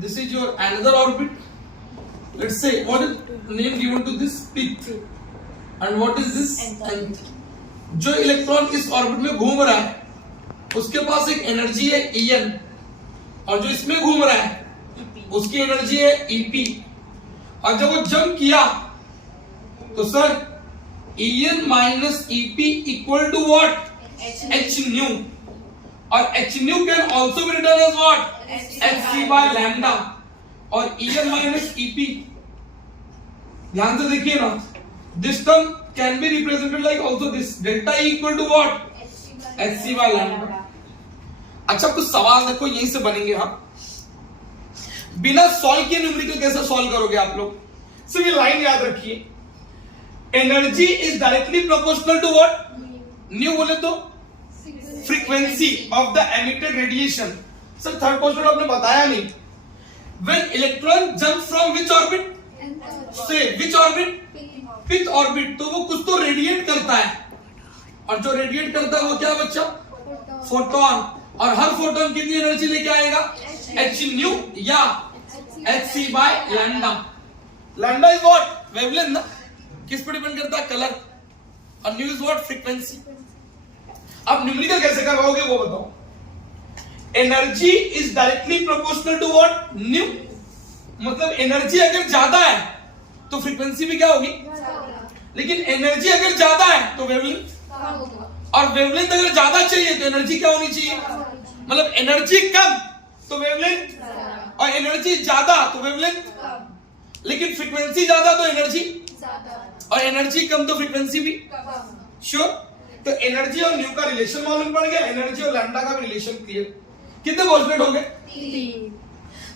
this is your another orbit. Let's say what is name given to this? Pith. And what is this? Nth. जो electron इस orbit में घूम रहा है उसके पास एक एनर्जी है En, और जो इसमें घूम रहा है उसकी एनर्जी है Ep, और जब वो जंप किया तो sir En minus Ep equal to what? H nu, और H nu can also be written as what? Hc by lambda, और En माइनस Ep, ध्यान से देखिए ना, this term can be represented like also this delta E equal to what? Hc by lambda. अच्छा कुछ सवाल देखो यहीं से बनेंगे। हाँ, बिना सॉल्व किए न्यूमेरिकल कैसे सॉल्व करोगे आप लोग? सिर्फ ये लाइन याद रखिए, energy is directly proportional to what? Nu बोले तो frequency of the emitted radiation. Sir third पोस्टमेंट आपने बताया नहीं। When electron jump from which orbit? से विच ऑर्बिट? Fifth orbit. तो वो कुछ तो रेडिएट करता है, और जो रेडिएट करता है वो क्या बच्चा? फोटोन। और हर फोटोन कितनी एनर्जी लेके आएगा? H न्यू या Hc by lambda. Lambda is what? Wavelength ना, किस पर डिपेंड करता है? कलर। और न्यू इज व्हाट? फ्रीक्वेंसी। अब न्यूमेरिकल कैसे करवाओगे वो बताओ। Energy is directly proportional to what? Nu. मतलब एनर्जी अगर ज्यादा है तो फ्रीक्वेंसी भी क्या होगी? लेकिन एनर्जी अगर ज्यादा है तो वेवलेंथ, और वेवलेंथ अगर ज्यादा चाहिए तो एनर्जी क्या होनी चाहिए? मतलब एनर्जी कम तो वेवलेंथ, और एनर्जी ज्यादा तो वेवलेंथ, लेकिन फ्रीक्वेंसी ज्यादा तो एनर्जी, और एनर्जी कम तो फ्रीक्वेंसी भी। श्योर? तो एनर्जी और न्यू का रिलेशन मालूम पड़ गया, एनर्जी और लैम्डा का रिलेशन क्लियर। कितने पोस्टुलेट हो गए? 3।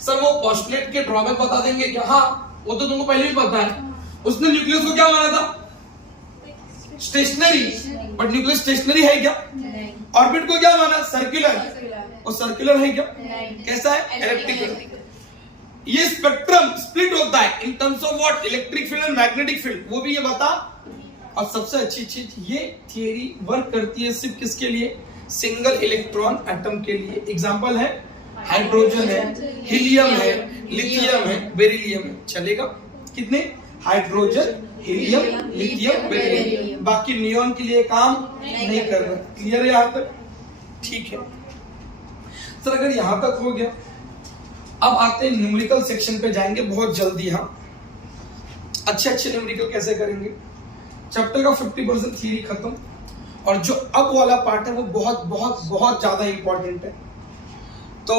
सर वो पोस्टुलेट के ड्रॉबैक बता देंगे क्या? हाँ, वो तो तुमको पहले भी पता है। उसने न्यूक्लियस को क्या माना था? स्टेशनरी, बट न्यूक्लियस स्टेशनरी है क्या? ऑर्बिट को क्या माना? सर्कुलर, और सर्कुलर है क्या? कैसा है? एलिप्टिकल। ये स्पेक्ट्रम स्प्लिट होता है in terms of what? Electric field and magnetic field, वो भी ये बता। और सबसे अच्छी चीज, ये थियरी वर्क करती है सिर्फ किसके लिए? सिंगल इलेक्ट्रॉन एटम के लिए। एग्जांपल है हाइड्रोजन है, हीलियम है, लिथियम है, बेरिलियम है। चलेगा? कितने? Hydrogen, helium, lithium, beryllium. बाकी नियॉन के लिए काम नहीं कर रहा। क्लियर है यहां तक? ठीक है सर, अगर यहां तक हो गया, अब आते हैं न्यूमेरिकल सेक्शन पे जाएंगे बहुत जल्दी। हाँ, अच्छे न्यूमेरिकल कैसे करेंगे? चैप्टर का 50% थ्योरी खत्म, और जो अब वाला पार्ट है वो बहुत बहुत बहुत ज्यादा इंपॉर्टेंट है। तो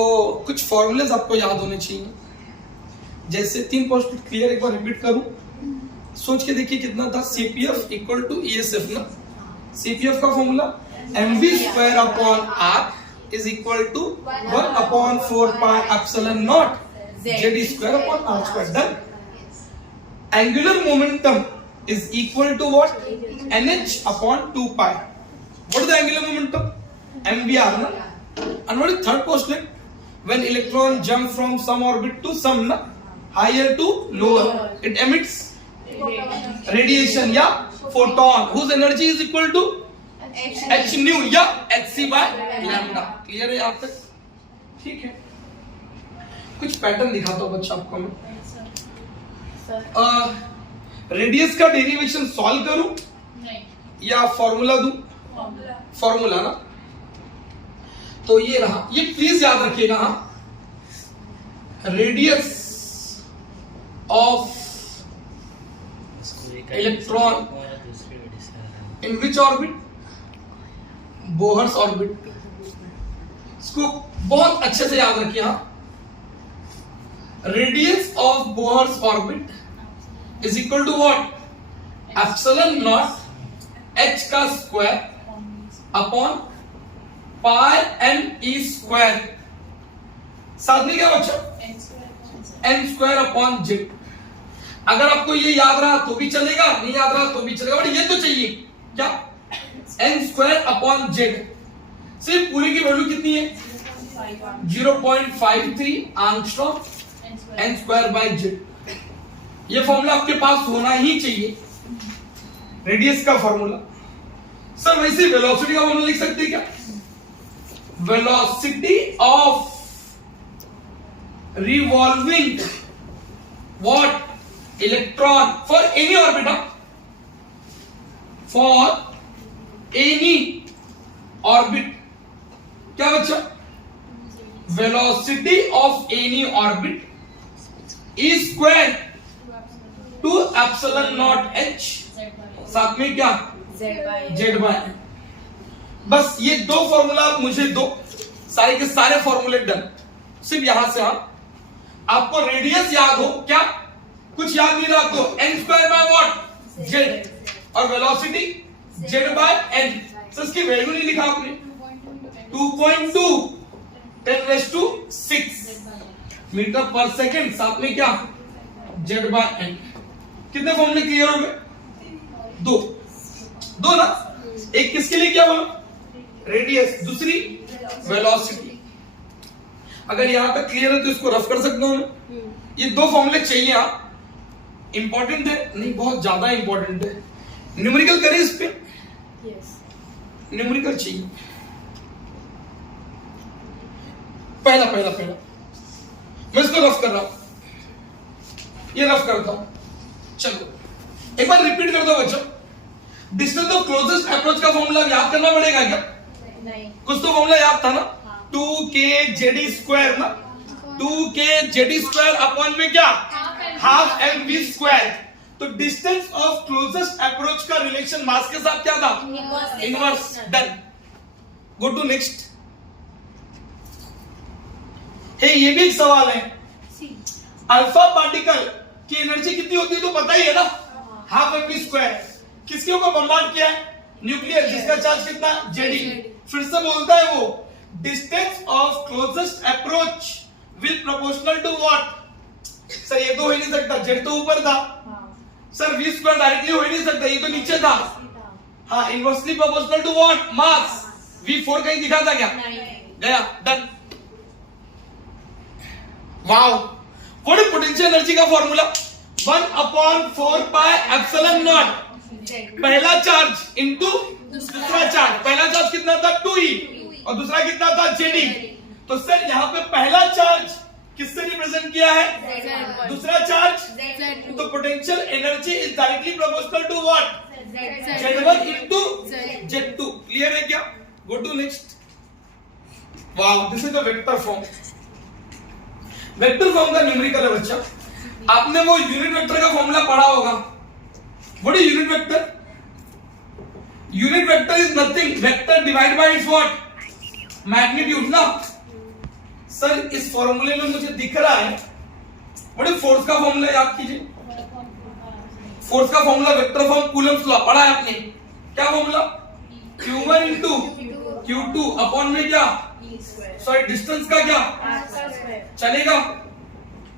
कुछ फॉर्मूलेज आपको याद होने चाहिए। जैसे 3 पोस्टुलेट क्लियर, एक बार रिपीट करूं, सोच के देखिए कितना था? CPF इक्वल टू ESF ना। CPF का formula mv² upon r is equal to 1/4 pi epsilon naught z² upon r²। Done. Angular momentum is equal to what? NH upon 2 pi. What is the angular momentum? MVR na? And what is third postulate? When electron jump from some orbit to some na, higher to lower, it emits radiation या photon whose energy is equal to H nu या Hc by lambda. Clear है यहाँ तक? ठीक है, कुछ pattern दिखाता हूँ बच्चा आपको मैं। रेडियस का डेरिवेशन सॉल्व करूं नहीं, या फॉर्मूला दूं? फॉर्मूला ना, तो ये रहा, ये प्लीज याद रखिएगा। हाँ, radius of electron in which orbit? Bohr's orbit. इसको बहुत अच्छे से याद रखिए। हाँ, radius of Bohr's orbit is equal to what? Epsilon naught h का square upon pi n e square, साथ में क्या बच्चा? n square upon z। अगर आपको ये याद रहा तो भी चलेगा, नहीं याद रहा तो भी चलेगा, बट ये तो चाहिए क्या? n square upon z। सिर्फ पूरी की वैल्यू कितनी है? 0.53 angstrom n square by z। ये फॉर्मूला आपके पास होना ही चाहिए, रेडियस का फॉर्मूला। सर वैसे वेलोसिटी का फॉर्मूला लिख सकते हैं क्या? Velocity of revolving what electron for any orbit, for any orbit, क्या बच्चा, velocity of any orbit is square to epsilon naught h, साथ में क्या z by n। बस ये दो फॉर्मूला मुझे दो, सारे के सारे फॉर्मूले डन। सिर्फ यहां से आपको रेडियस याद हो, क्या कुछ याद नहीं रहा तो n square by what z, और वेलोसिटी z बाय n। तो इसकी वैल्यू नहीं लिखा आपने, 2.2 10⁶ मीटर पर सेकंड, साथ में क्या z बाय n। कितने फॉर्मूले क्लियर हो गए? दो ना, एक किसके लिए क्या बोला, रेडियस, दूसरी वेलोसिटी। अगर यहां तक क्लियर है तो इसको रफ कर सकता हूं मैं। ये दो फॉर्मूले चाहिए आप, इंपॉर्टेंट है नहीं, बहुत ज्यादा इंपॉर्टेंट है। न्यूमेरिकल करें इस पे, न्यूमेरिकल चाहिए। पहला मैं इसको रफ कर रहा हूं, ये रफ करता हूं। चलो एक बार रिपीट कर दो बच्चों, डिस्टेंस ऑफ क्लोजेस्ट अप्रोच का फॉर्मूला याद करना पड़ेगा क्या? नहीं, कुछ तो फॉर्मूला याद था ना, 2kz² ना, 2kz² अपॉन में क्या, हाफ mv²। तो डिस्टेंस ऑफ क्लोजेस्ट अप्रोच का रिलेशन मास के साथ क्या था, inverse. Done, go to next. हे ये भी एक सवाल है, अल्फा पार्टिकल की एनर्जी कितनी होती है तो पता ही है ना, हाफ mv²। किसके ऊपर बम्बार्ड किया है, न्यूक्लियर, जिसका चार्ज कितना, Jd। फिर से बोलता है वो, distance of closest approach will proportional to what. Sir ये तो हो ही नहीं सकता, Z तो ऊपर था। सर v² डायरेक्टली हो ही नहीं सकता, ये तो नीचे था। हाँ, inversely proportional to what, mass. v4 कहीं दिखा था क्या? गया, डन। Wow, what is potential energy का फॉर्मूला, 1/4 पाई एप्सिलॉन नॉट। पहला चार्ज इनटू दूसरा चार्ज, पहला चार्ज कितना था, 2e, और दूसरा कितना था, Jd। तो सर यहाँ पे पहला चार्ज किससे रिप्रेजेंट किया है, दूसरा चार्ज, तो potential energy is directly proportional to what, Z1 into Z2। Clear है क्या? Go to next. Wow, this is the vector form. Vector form का न्यूमेरिकल है बच्चा। आपने वो यूनिट वेक्टर का फॉर्मूला पढ़ा होगा। What is unit vector? Unit vector is nothing, vector divide by it's what, magnitude ना। सर इस फॉर्मूले में मुझे दिख रहा है, व्हाट इज फोर्स का फॉर्मूला, याद कीजिए। फोर्स का formula vector form Coulomb's law पढ़ा है आपने। क्या formula, Q1 into Q2 upon में क्या, सॉरी डिस्टेंस का क्या, चलेगा।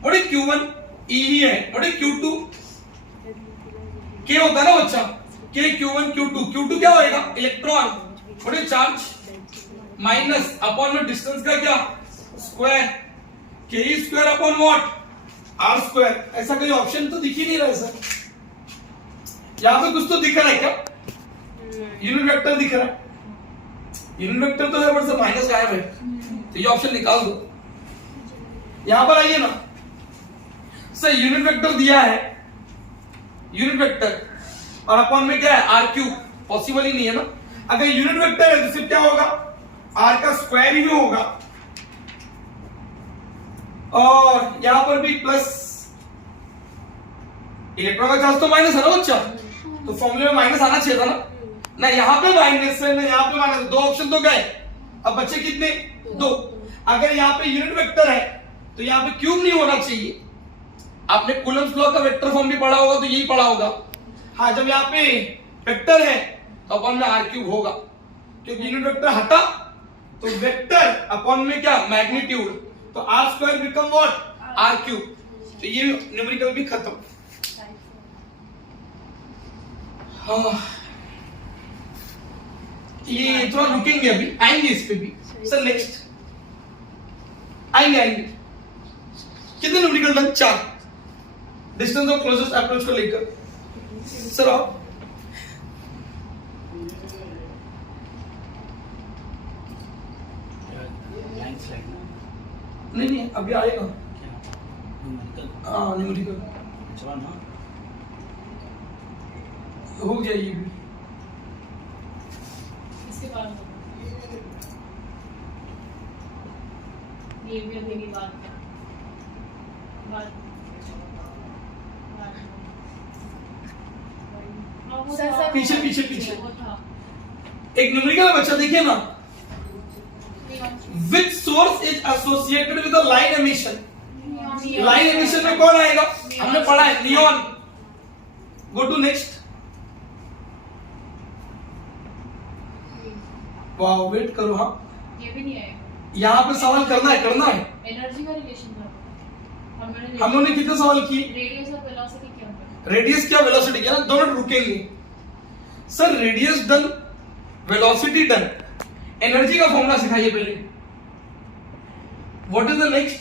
व्हाट इज Q1, E ही है। व्हाट इज Q2, K होता है ना बच्चा, K Q1 Q2। Q2 क्या होएगा, electron. What is charge, minus upon में डिस्टेंस का क्या, square, K² upon what, R²। ऐसा कोई ऑप्शन तो दिख ही नहीं रहा है सर। यहां पे कुछ तो दिख रहा है क्या, यूनिट वेक्टर दिख रहा है। यूनिट वेक्टर तो है बट से माइनस गायब है, तो ये ऑप्शन निकाल दो। यहां पर आइए ना सर, यूनिट वेक्टर दिया है, यूनिट वेक्टर, और अपॉन में क्या है, R3। पॉसिबल ही नहीं है ना। अगर यूनिट वेक्टर है तो सिर्फ क्या होगा, R का स्क्वायर ही होगा, और यहां पर भी प्लस। इलेक्ट्रॉन का चार्ज तो माइनस है ना बच्चा, तो फॉर्मूले में माइनस आना चाहिए था ना यहाँ पे माइनस है ना यहाँ पे माइनस, दो ऑप्शन तो गए। अब बच्चे कितने, दो। अगर यहाँ पे यूनिट वेक्टर है तो यहाँ पे क्यूब नहीं होना चाहिए। आपने कूलम्स लॉ का वेक्टर फॉर्म भी पढ़ा होगा, तो यही पढ़ा होगा। हाँ, जब यहाँ पे वेक्टर है तो अपॉन में R³ होगा, क्योंकि यूनिट वेक्टर हटा तो वेक्टर अपॉन में क्या, मैग्नीट्यूड, तो R² बिकम व्हाट, R³। तो ये न्यूमेरिकल भी खत्म। हाँ, ये थोड़ा रुकेंगे, अभी आएंगे इस पे भी सर। नेक्स्ट आएंगे। कितने numerical done, 4। Distance of closest approach को लेकर सर आप नहीं अभी आएगा। न्यूमेरिकल चला ना, हो गया ये भी। इसके बाद ये भी अभी बात पीछे पीछे पीछे वो था एक न्यूमेरिकल बच्चा देखिए ना, which source is associated with the line emission. Line emission में कौन आएगा, हमने पढ़ा है neon. Go to next. Wow, wait करो। हाँ, ये भी नहीं आएगा। यहाँ पे सवाल करना है एनर्जी का रिलेशन था हम लोगों ने कितने सवाल किए, रेडियस और वेलोसिटी क्या होता रेडियस क्या वेलोसिटी क्या, दोनों रुकेंगे। Sir radius done, velocity done, energy का फॉर्मूला सिखाइए पहले। What is the next,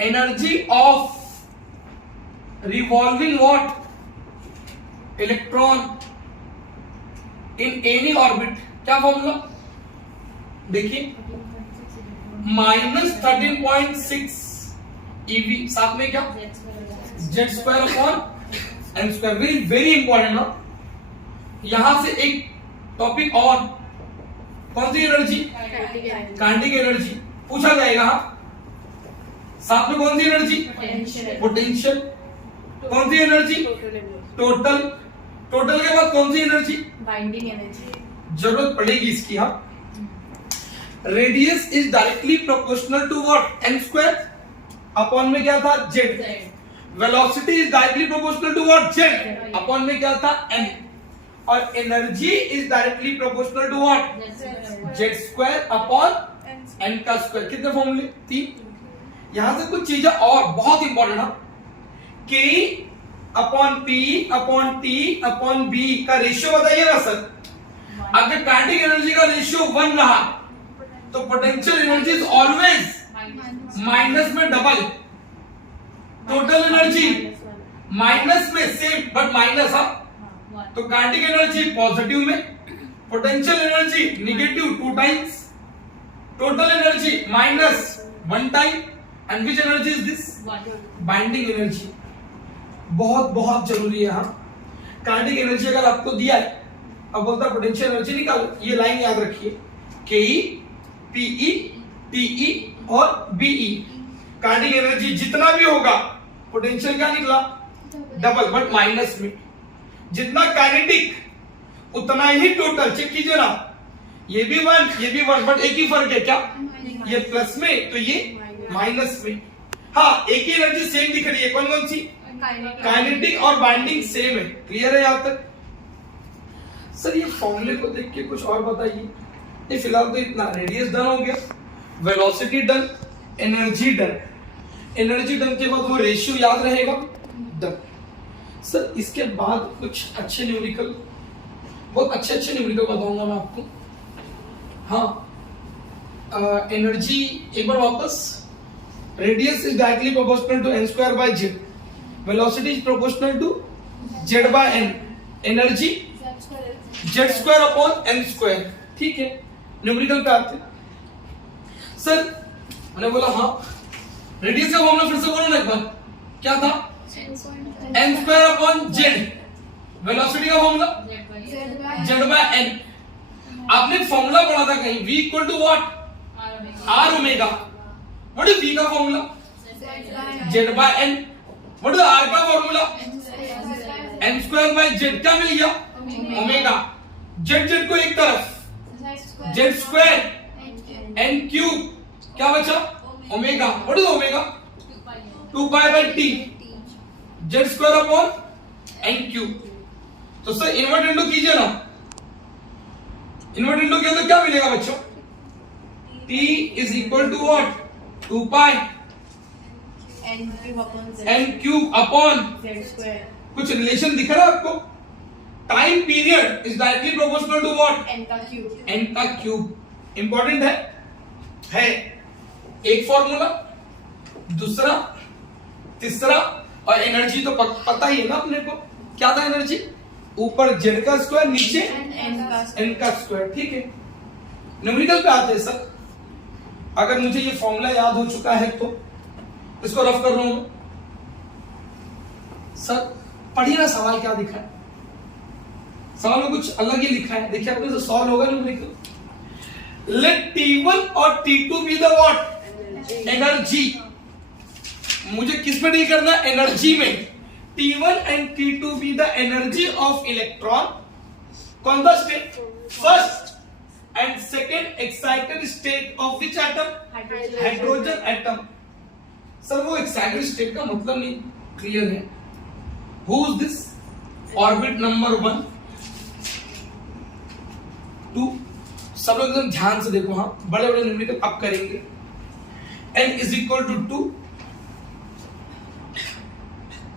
energy of revolving what electron in any orbit, क्या फॉर्मूला देखिए, -13.6 eV, साथ में क्या Z square upon N square. Very very important ना। यहां से एक टॉपिक और, कौन सी एनर्जी, काइनेटिक एनर्जी पूछा जाएगा। साथ में कौन सी एनर्जी, पोटेंशियल। कौन सी एनर्जी, टोटल। टोटल के बाद कौन सी एनर्जी, बाइंडिंग एनर्जी। जरूरत पड़ेगी इसकी। हाँ, radius is directly proportional to what, N square upon में क्या था, Z. Velocity is directly proportional to what, Z upon में क्या था, एन। और energy is directly proportional to what, Z square upon N का स्क्वायर। कितने फॉर्मूले, 3। यहां से कुछ चीजें और बहुत इंपॉर्टेंट है, K upon P upon T upon B का रेशियो बताइए ना सर। अगर काइनेटिक एनर्जी का रेशियो 1 रहा तो potential energy is always minus में डबल। टोटल एनर्जी माइनस में सेम बट माइनस। तो काइनेटिक एनर्जी पॉजिटिव में, potential energy negative 2 times, total energy -1 time. And which energy is this, binding energy. बहुत बहुत जरूरी है। हाँ, काइनेटिक एनर्जी अगर आपको दिया है, अब बोलता है पोटेंशियल एनर्जी निकालो, ये लाइन याद रखिए, केई, पीई, टीई और बीई। काइनेटिक एनर्जी जितना भी होगा, पोटेंशियल क्या निकला, डबल बट माइनस में। जितना काइनेटिक उतना ही टोटल। चेक कीजिए ना, ये भी 1 ये भी 1 बट एक ही फर्क है, क्या, ये प्लस में तो ये माइनस में। हाँ, एक ही एनर्जी सेम दिख रही है, कौन कौन सी, काइनेटिक और बाइंडिंग सेम है। क्लियर है यहां तक। सर ये फॉर्मूले को देख के कुछ और बताइए। ये फिलहाल तो इतना, रेडियस डन हो गया, velocity done, energy done. Energy done के बाद वो रेशियो याद रहेगा, डन। सर इसके बाद कुछ अच्छे न्यूमेरिकल, बहुत अच्छे अच्छे न्यूमेरिकल बताऊंगा मैं आपको। हाँ, एनर्जी एक बार वापस, radius is directly proportional to N square by Z, velocity is proportional to Z by N, energy Z square upon N square. ठीक है, न्यूमेरिकल पे आते हैं। सर मैंने बोला हाँ, रेडियस का फॉर्मूला फिर से बोलो ना एक बार, क्या था, n square upon z. Velocity का फॉर्मूला जेड बाय एन। आपने फॉर्मूला पढ़ा था कहीं, v equal to what, r omega. What is v का formula, z by n. What is r का formula, n square by z. क्या मिल गया, ओमेगा। जेड जेड को एक तरफ, जेड स्क्वायर एन क्यूब, क्या बचा, omega. What is omega, 2 pi by T, Z square upon N cube. तो सर इन्वर्ट इंटू कीजिए ना, इन्वर्ट इंटू किया तो क्या मिलेगा बच्चों, t is equal to what, 2 pi N cube upon Z square. कुछ रिलेशन दिख रहा है आपको, time period is directly proportional to what, N का क्यूब। एन का क्यूब। इंपॉर्टेंट है एक फॉर्मूला, दूसरा, तीसरा, और एनर्जी तो पता ही है ना अपने को, क्या था एनर्जी, ऊपर जेड का स्क्वायर, नीचे एन का स्क्वायर। ठीक है, न्यूमेरिकल पे आते हैं सर। अगर मुझे ये फॉर्मूला याद हो चुका है तो इसको रफ कर रहा हूं, सर पढ़िए ना सवाल क्या दिखा है, सवाल में कुछ अलग ही लिखा है, देखिए आपको जो सॉल्व होगा ना, लेट T1 और T2 be the what energy. मुझे किस में डील करना है, एनर्जी में। T1 and T2 be the energy of electron, कौन सा state, first and second excited state of which atom, hydrogen atom. Sir वो एक्साइटेड स्टेट का मतलब नहीं क्लियर है। Who is this, orbit number 1 2, सब लोग एकदम ध्यान से देखो, हाँ बड़े बड़े न्यूमेरिकल अब करेंगे। n इज इक्वल टू 2,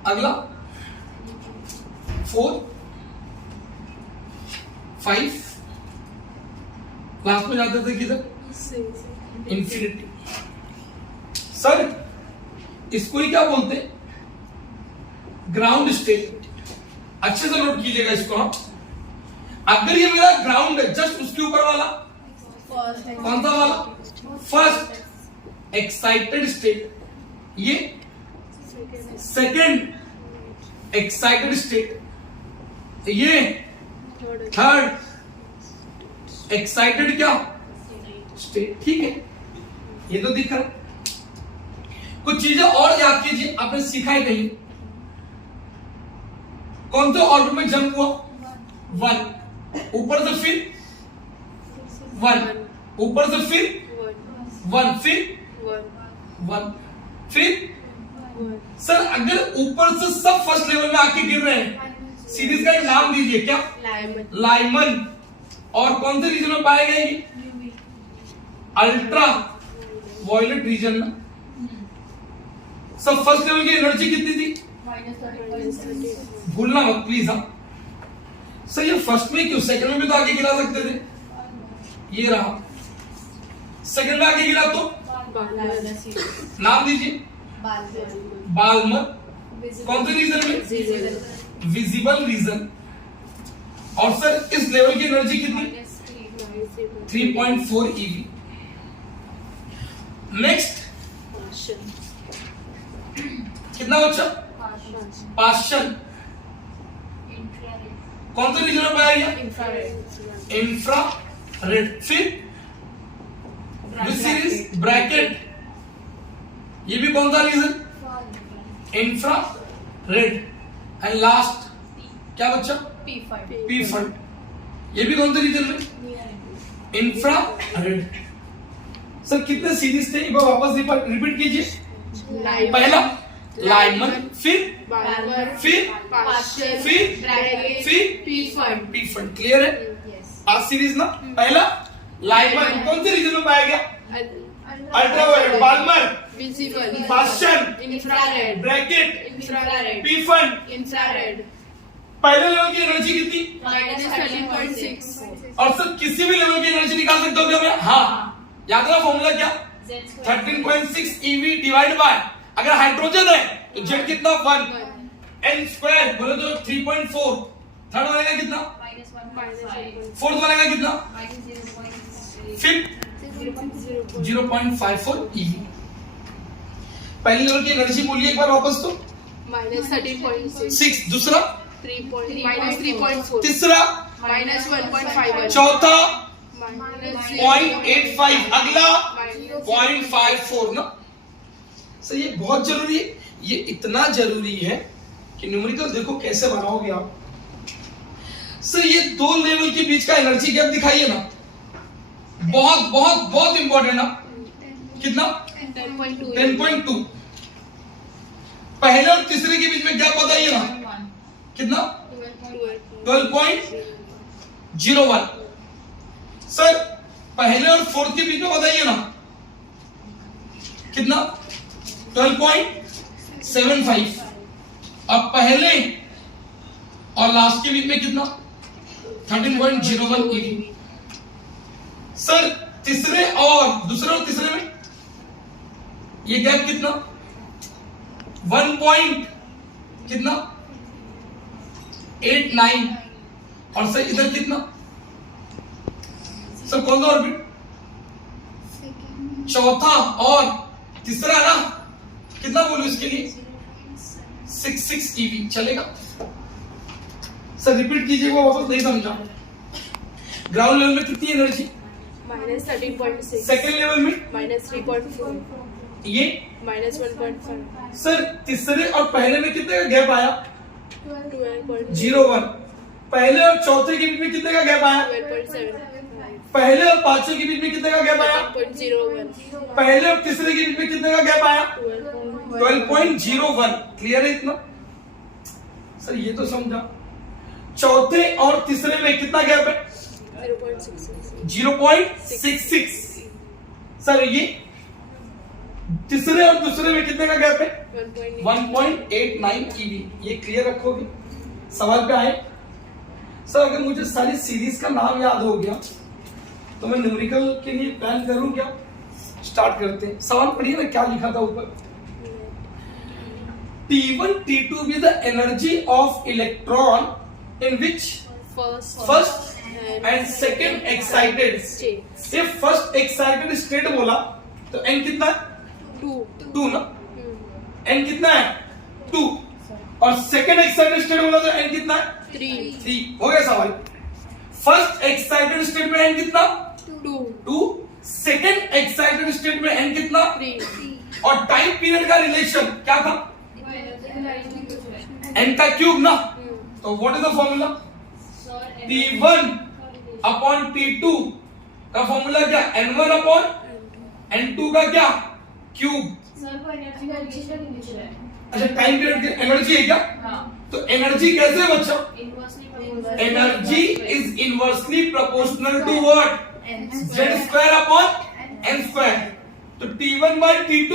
अगला 4 5, लास्ट में जाते थे किधर, इंफिनिटी। सर इसको ही क्या बोलते हैं, ग्राउंड स्टेट। अच्छे से नोट कीजिएगा इसको, हाँ अगर ये मेरा ग्राउंड है, जस्ट उसके ऊपर वाला कौन सा वाला, फर्स्ट एक्साइटेड स्टेट, ये सेकेंड एक्साइटेड स्टेट, ये थर्ड एक्साइटेड क्या स्टेट, ठीक है ये तो दिख रहा है। कुछ चीजें और याद कीजिए, आपने सीखा है कहीं, कौन से ऑर्बिट में जंप हुआ, 1, ऊपर से फिर 1, ऊपर से फिर 1, फिर 1, फिर सर अगर ऊपर से सब फर्स्ट लेवल में आके गिर रहे हैं, सीरीज का एक नाम दीजिए, क्या, लाइमन। और कौन से रीजन में पाया गया ये, अल्ट्रा वायलेट रीजन में। सब फर्स्ट लेवल की एनर्जी कितनी थी, भूलना मत प्लीज। हाँ सर ये फर्स्ट में क्यों, सेकंड में भी तो आगे गिरा सकते थे, ये रहा सेकंड में आगे गिरा तो नाम दीजिए, बाल्मर। कौन से रीजन में, विजिबल रीजन। और सर इस लेवल की एनर्जी कितनी, 3.4 eV। नेक्स्ट कितना बच्चा, पाशन। कौन से रीजन में पाया गया, इंफ्रारेड। फिर सीरीज ब्रैकेट, ये भी कौन सा रीजन, इंफ्रारेड। एंड लास्ट क्या बच्चा, P5, ये भी कौन से रीजन में, इंफ्रारेड। सर कितने सीरीज थे, एक बार वापस रिपीट कीजिए। पहला लाइमन, फिर P5, क्लियर है आज सीरीज ना। पहला लाइमन कौन से रीजन में पाया गया, ultraviolet, Balmer, Paschen, infrared, Brackett, infrared, P5, पहले लेवल की एनर्जी कितनी, -13.6। और सर किसी भी लेवल की एनर्जी निकाल सकते हो क्या मैं, हाँ याद रहा फॉर्मूला क्या, 13.6 eV डिवाइड बाय, अगर हाइड्रोजन है तो जेड कितना 1, n स्क्वायर बोले तो 3.4, थर्ड वाले का कितना, फोर्थ वाले का कितना, फिर 0.54 eV। पहली लेवल की एनर्जी बोलिए एक बार वापस तो, -13.6, दूसरा, -3.4, तीसरा, -1.51, चौथा -0.85, 0.85, अगला 0.54 ना। सर ये बहुत जरूरी है, ये इतना जरूरी है कि न्यूमेरिकल देखो कैसे बनाओगे आप। सर ये दो लेवल के बीच का एनर्जी गैप दिखाइए ना, बहुत बहुत बहुत इंपॉर्टेंट ना। कितना, 10.2। पहले और तीसरे के बीच में गैप बताइए ना, कितना, 12.01। सर पहले और फोर्थ के बीच में बताइए ना, कितना, 12.75। अब पहले और लास्ट के बीच में कितना, 13.01 eV। सर तीसरे और दूसरे और तीसरे में ये गैप कितना, 1.89। और सर इधर कितना, सर कौन सा ऑर्बिट, चौथा और तीसरा ना, कितना बोलूं इसके लिए, 66 eV चलेगा? सर रिपीट कीजिएगा वापस, नहीं समझा। ग्राउंड लेवल में कितनी एनर्जी? minus 13.6, सेकेंड लेवल में minus 3.4, ये minus 1.5, सर तीसरे और पहले में कितने का गैप आया? 12.0, 0.1। पहले और चौथे के बीच में कितने का गैप आया? 12.7, पहले और पांचवें के बीच में कितने का गैप आया? 13.01, पहले और तीसरे के बीच में कितने का गैप आया? 12.1, 12.01। क्लियर है इतना? सर ये तो समझा। चौथे और तीसरे में कितना गैप है? 0.66, 0.66। सर ये तीसरे और दूसरे में कितने का गैप है? 1.89 EV। ये क्लियर रखोगे? सवाल पे आए? सर अगर मुझे सारी सीरीज का नाम याद हो गया तो मैं न्यूमेरिकल के लिए प्लान करूं क्या? स्टार्ट करते हैं। सवाल पढ़िए ना, क्या लिखा था ऊपर? T1 T2 with the energy of electron in which first and second excited state, if first excited state बोला तो n कितना है? 2 ना? n कितना है? 2। और सेकंड एक्साइटेड स्टेट बोला तो n कितना है? 3। हो गया सवाल। फर्स्ट एक्साइटेड स्टेट में n कितना? 2। सेकंड एक्साइटेड स्टेट में n कितना? 3। और टाइम पीरियड का रिलेशन क्या था? n का क्यूब ना? तो what is the formula? T1 upon T2 का फॉर्मूला क्या? N1 अपॉन N2 का क्या? क्यूब। सर को एनर्जी का रिलेशन पूछ रहा है। अच्छा टाइम पीरियड की एनर्जी है क्या? हाँ, तो एनर्जी कैसे बच्चों? Inversely proportional. Energy is inversely proportional to what? z square upon n square. तो T1 बाय T2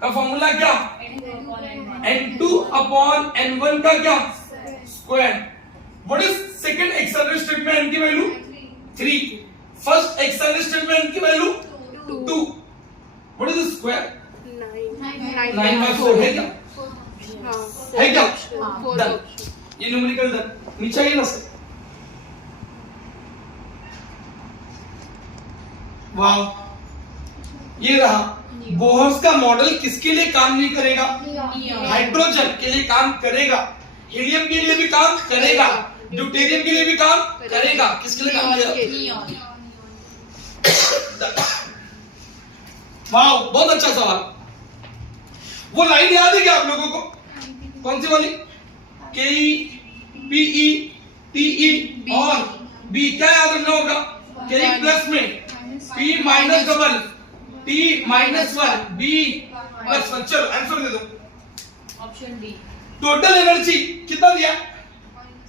का फॉर्मूला क्या? N2 अपॉन N1 का क्या? Square. What is second excited state में n की वैल्यू? 3। फर्स्ट एक्साइटेड स्टेट में n की value? 2। What is square? 9 by 4 है क्या? है क्या? डन। ये न्यूमेरिकल डन। नीचे आइए ना सर। वाह, ये रहा। बोहर्स का मॉडल किसके लिए काम नहीं करेगा? हाइड्रोजन के लिए काम करेगा, हीलियम के लिए भी काम करेगा, ड्यूटेरियम के लिए भी काम करेगा। किसके लिए काम करेगा? वाह, बहुत अच्छा सवाल। वो लाइन याद है क्या आप लोगों को? कौन सी वाली? के पी ई टी ई और बी क्या याद रखना होगा? के प्लस में P minus double T minus 1 B plus 1। चलो आंसर दे दो। Option D. टोटल एनर्जी कितना दिया?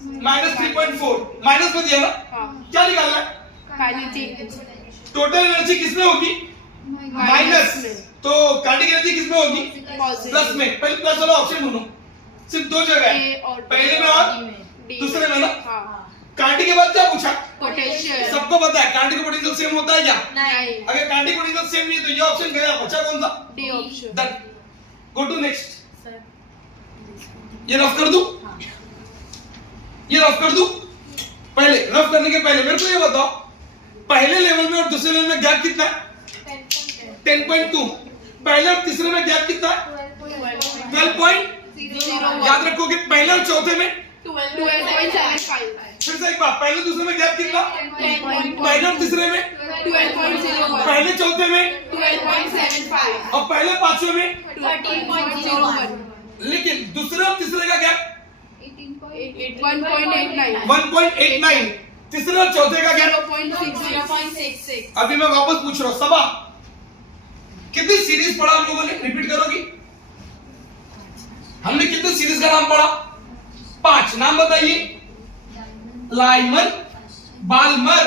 -3.4। माइनस में दिया ना? क्या निकालना है? टोटल एनर्जी किसमें होगी? माइनस। तो काइनेटिक एनर्जी किसमें होगी? प्लस में। पहले प्लस वाला ऑप्शन ढूंढो। सिर्फ दो जगह है, पहले में और दूसरे में ना? काइनेटिक के बाद क्या पूछा? पोटेंशियल। सबको पता है काइनेटिक पोटेंशियल सेम होता है क्या? नहीं। अगर काइनेटिक पोटेंशियल सेम नहीं है तो ये ऑप्शन गया, बचा कौन सा? D option. Done. Go to next. Sir ये रफ कर दूं? ये रफ कर दूं? पहले रफ करने के पहले मेरे को ये बताओ, पहले लेवल में और दूसरे लेवल में गैप कितना है? 10.2। पहले और तीसरे में गैप कितना है? 12. याद रखोगे पहले और चौथे में 12.75। फिर से एक बार, पहले दूसरे में गैप कितना? 10.1। पहले और तीसरे में 12.01। पहले चौथे में 12.75। और पहले पांचवे में। 13.01। लेकिन दूसरे और तीसरे का गैप 1.89। 1.89। तीसरे और चौथे का गैप 0.66। अभी मैं वापस पूछ रहा हूं। सबा कितनी सीरीज पढ़ा हम लोगों ने? रिपीट करोगी? हमने कितने सीरीज का नाम पढ़ा? 5। नाम बताइए। लाइमन, बाल्मर,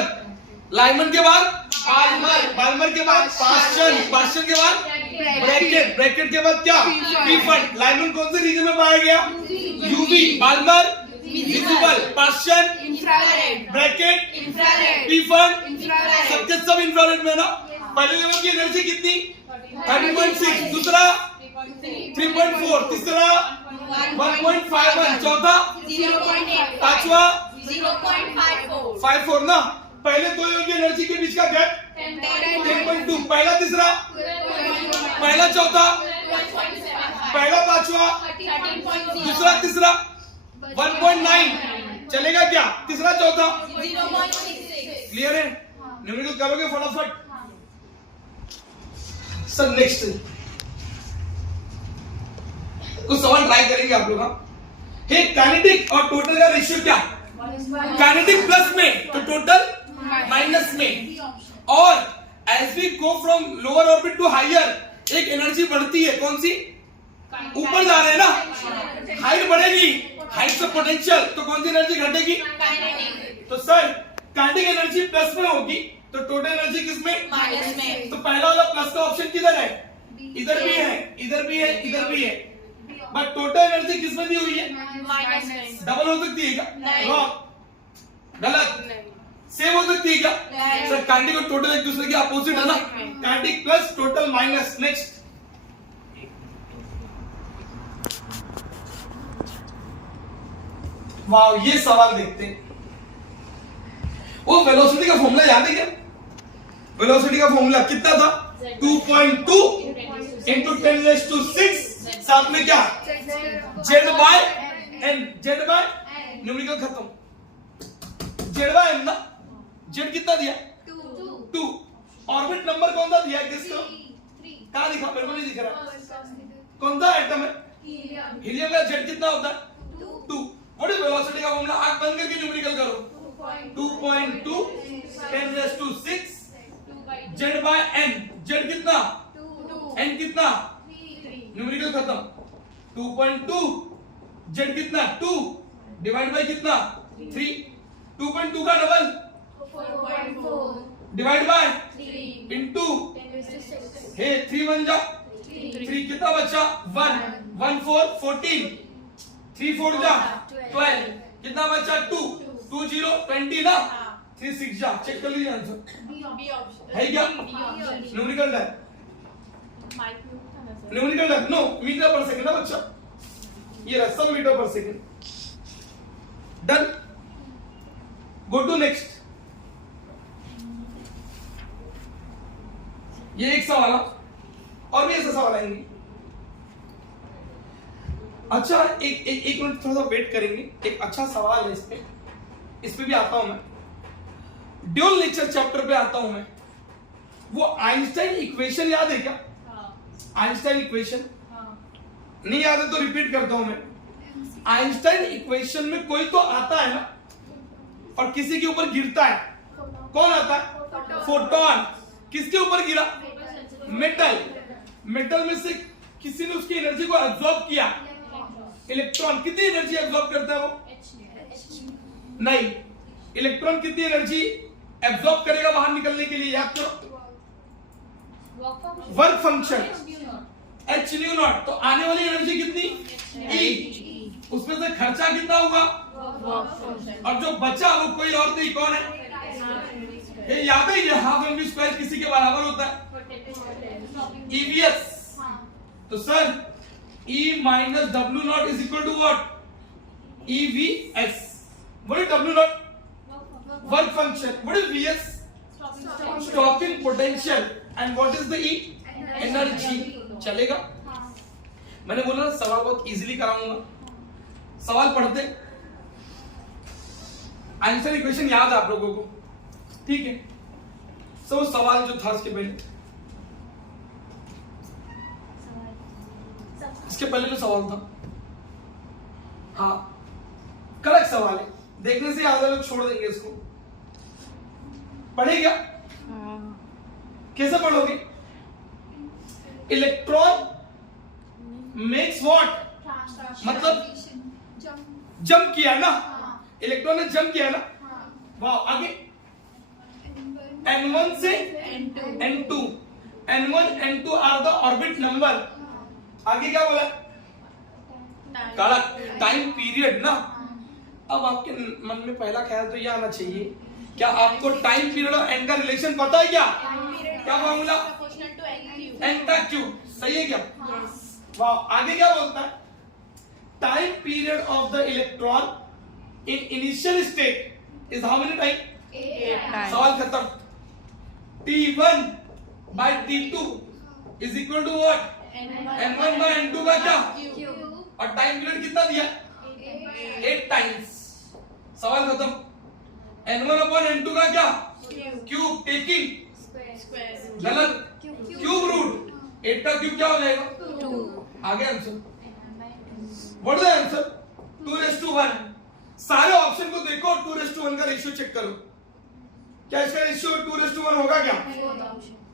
लाइमन के बाद बाल्मर, बाल्मर के बाद पास्चन, पास्चन के बाद ब्रैकेट, ब्रैकेट के बाद क्या? पीफन। लाइमन कौन से रीजन में पाया गया? UV. Balmer visible, Paschen infrared, Brackett, infrared, Pfund infrared. सबके सब इंफ्रारेड में ना? पहले लेवल की एनर्जी कितनी? 30.6। दूसरा 3.4। तीसरा 1.51। चौथा 0.85। पांचवा 0.54। 54 ना? पहले दो लेवल की एनर्जी के बीच का गैप 10.2। पहला तीसरा, पहला चौथा पहला पांचवा 13.0 दूसरा तीसरा 1.9 चलेगा क्या? तीसरा चौथा 0.66 क्लियर है? न्यूमेरिकल करोगे फटाफट। सर नेक्स्ट कुछ सवाल ट्राई करेंगे आप लोग। हे काइनेटिक और टोटल का रेशियो क्या? काइनेटिक प्लस में तो टोटल माइनस में। और as we go from lower orbit to higher एक एनर्जी बढ़ती है, कौन सी? ऊपर जा रहे हैं ना, हाइट बढ़ेगी, हाइट से पोटेंशियल, तो कौन सी एनर्जी घटेगी? तो सर काइनेटिक एनर्जी प्लस में होगी तो टोटल एनर्जी किस में? माइनस में। तो पहला वाला प्लस का ऑप्शन किधर है? इधर भी है, इधर भी है, इधर भी है, बट टोटल एनर्जी किस में दी हुई है? माइनस में। डबल हो सकती है क्या? नहीं। रॉन्ग, गलत। सेम हो सकती है क्या? नहीं। सर काइनेटिक और टोटल एक दूसरे के अपोजिट है ना, kinetic plus total minus. Next wow, ये सवाल देखते हैं। वो वेलोसिटी का फॉर्मूला याद है क्या? वेलोसिटी का फॉर्मूला कितना था? 2.2 इंटू 10⁶, साथ में क्या? Z by N, Z by numerical खत्म। जेड बाय एन ना, जेड कितना दिया? 2। ऑर्बिट नंबर कौन सा दिया? किसको? कहां दिखा? मेरे को नहीं दिख रहा। कौन सा एटम है? हीलियम का जेड कितना होता है? 2। व्हाट इज वेलोसिटी का फॉर्मूला? आंख बंद करके न्यूमेरिकल करो। 2.2 10⁶ जेड बाय एन। जेड कितना? एन कितना? न्यूमेरिकल खत्म। 2.2 जेड कितना? 2 डिवाइड बाय कितना? 3। 2.2 का डबल डिवाइड बाय इनटू हे 3 1 जा 3 कितना बचा? 1 1 4 14 3 4 जा 12 कितना बचा? 2 2 0 20 ना, 3 6 जा। चेक कर लीजिए आंसर है क्या? Numerical done, numerical done. No, metre पर सेकंड ना बच्चा, ये रहा सब मीटर पर second. Done, go to next. ये एक सवाल और भी ऐसा सवाल आएंगे। अच्छा एक मिनट थोड़ा सा वेट करेंगे, एक अच्छा सवाल है इस पे भी आता हूं मैं। ड्यूल नेचर चैप्टर पे आता हूं मैं। वो आइंस्टाइन इक्वेशन याद है क्या? आइंस्टाइन इक्वेशन नहीं याद है तो रिपीट करता हूं मैं। आइंस्टाइन इक्वेशन में कोई तो आता है ना और किसी के ऊपर गिरता है। कौन आता है? फोटोन। किसके ऊपर गिरा? मेटल। मेटल में से किसी ने उसकी एनर्जी को एब्जॉर्ब किया, इलेक्ट्रॉन। कितनी एनर्जी एब्जॉर्ब करता है वो? नहीं, इलेक्ट्रॉन कितनी एनर्जी एब्जॉर्ब करेगा बाहर निकलने के लिए? याद करो, work function h new not. तो आने वाली एनर्जी कितनी? E। उसमें से खर्चा कितना होगा? और जो बचा वो कोई और नहीं, कौन है? ये याद है, ये हाफ एम वी स्क्वायर किसी के बराबर होता है? EVS। तो sir E minus W naught is equal to what? EVS। What is W naught? Work function. What is VS? Stopping potential. And what is the E? Energy. चलेगा? मैंने बोला ना सवाल बहुत इजीली कराऊंगा। सवाल पढ़ते, आंसर इक्वेशन याद है आप लोगों को, ठीक है? सो सवाल जो था इसके पहले, इसके पहले जो सवाल था, हाँ करेक्ट सवाल है। देखने से आधा लोग छोड़ देंगे इसको। पढ़े क्या? कैसे पढ़ोगे? Electron makes what? मतलब जंप किया ना, इलेक्ट्रॉन ने जंप किया ना। वाह, आगे N1 से N2, N1 N2 are the orbit number. आगे क्या बोला? करेक्ट, टाइम पीरियड ना। अब आपके मन में पहला ख्याल तो ये आना चाहिए, क्या आपको टाइम पीरियड और एन का रिलेशन पता है क्या? क्या फॉर्मूला? एन का क्यूब। सही है क्या? वाह, आगे क्या बोलता है? Time period of the electron in initial state is how many time? सवाल खत्म। T1 by T2 is equal to what? n1 by n2 का क्या, और टाइम पीरियड कितना दिया, 8 टाइम्स। सवाल खत्म। n1 अपॉन n2 का क्या, क्यूब, टेकिंग गलत, क्यूब रूट, 8 का क्यूब क्या हो जाएगा, 2। आगे answer, what is the answer, 2:1। सारे ऑप्शन को देखो और 2:1 का रेशियो चेक करो। क्या इसका रेशियो 2:1 होगा क्या,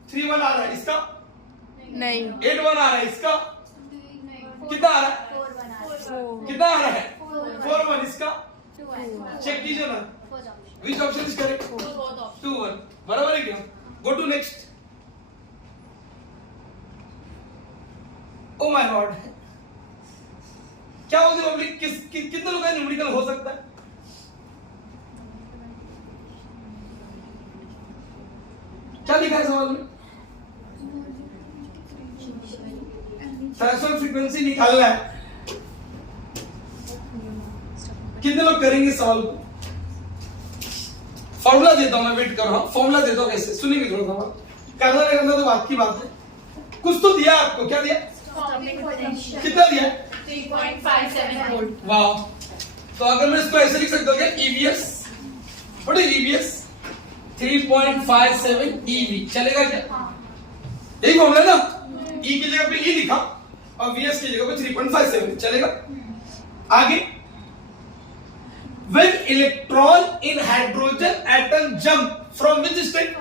3:1 आ रहा है इसका, नहीं 8:1 आ रहा है इसका, कितना आ रहा है, कितना आ रहा है, 4:1 इसका, चेक कीजिए ना, विच ऑप्शन इज करेक्ट, 2:1, बराबर है क्या। Go to next. Oh my God, क्या बोलते पब्लिक, कितने लोगों का न्यूमेरिकल हो सकता है, क्या लिखा है सवाल में, थ्रेशोल्ड फ्रीक्वेंसी निकालना है। कितने लोग करेंगे सवाल को, फॉर्मूला देता हूं मैं, वेट कर रहा हूं, फॉर्मूला देता हूं, कैसे सुनेंगे थोड़ा सा, करना नहीं करना तो बात की बात है। कुछ तो दिया आपको, क्या दिया, कितना दिया, 3.57 volt. वाह। तो अगर मैं इसको ऐसे लिख सकता हूँ क्या, EVS, what is EVS, 3.57 EV, चलेगा क्या, यही फॉर्मूला ना, E की जगह पे E लिखा और VS की जगह पे 3.57, चलेगा। आगे, when electron in hydrogen atom jump from which state,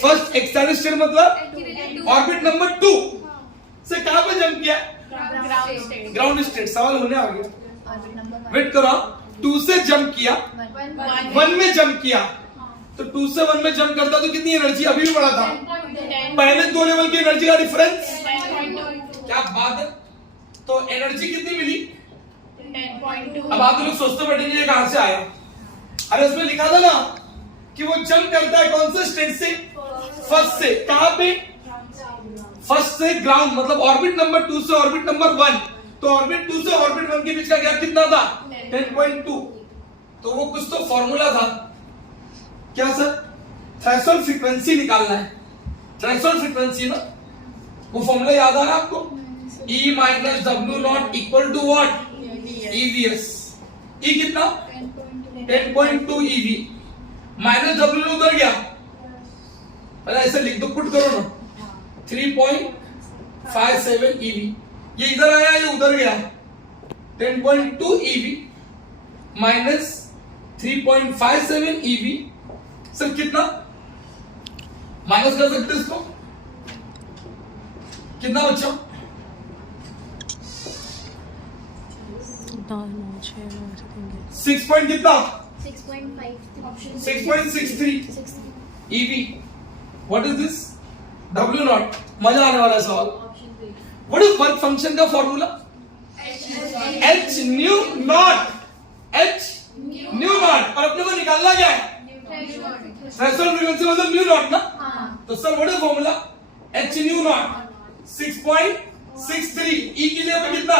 first excited state मतलब ऑर्बिट नंबर 2 से कहां पे जंप किया, ग्राउंड स्टेट। सवाल होने आ गया, वेट करो, 2 से जंप किया, 1 में जंप किया, तो 2 से 1 में जंप करता तो कितनी एनर्जी, अभी भी बढ़ा था, पहले 2 लेवल की एनर्जी का डिफरेंस, क्या बात है। तो एनर्जी कितनी मिली, 10.2. अब आप लोग सोचते बैठेंगे ये कहां से आया, अरे उसमें लिखा था ना कि वो जंप करता है कौन से स्टेट से, फर्स्ट से, कहां पे, फर्स्ट से ग्राउंड, मतलब ऑर्बिट नंबर 2 से ऑर्बिट नंबर 1, तो ऑर्बिट 2 से ऑर्बिट 1 के बीच का गैप कितना था, 10.2। तो वो कुछ तो फॉर्मूला था, क्या सर, थ्रेशोल्ड फ्रीक्वेंसी निकालना है, थ्रेशोल्ड फ्रीक्वेंसी ना, वो फॉर्मूला याद आ रहा है आपको, E minus W0 equal to what, EVS। E कितना, 10.2 EV, माइनस W उधर गया, अरे ऐसे लिख दो, पुट करो ना, 3.57 EV, ये इधर आया, ये उधर गया, 10.2 EV माइनस 3.57 EV, सर कितना, माइनस कर सकते इसको, कितना बच्चा, 6 पॉइंट कितना, 6.63 EV, what is this, W0। मजा आने वाला सवाल, व्हाट इज वर्क फंक्शन का formula, H new not, H new not, और अपने को निकालना क्या है, थ्रेशोल्ड फ्रीक्वेंसी मतलब न्यू नॉट ना, तो sir what is formula, H new not 6.63, E की जगह पे कितना,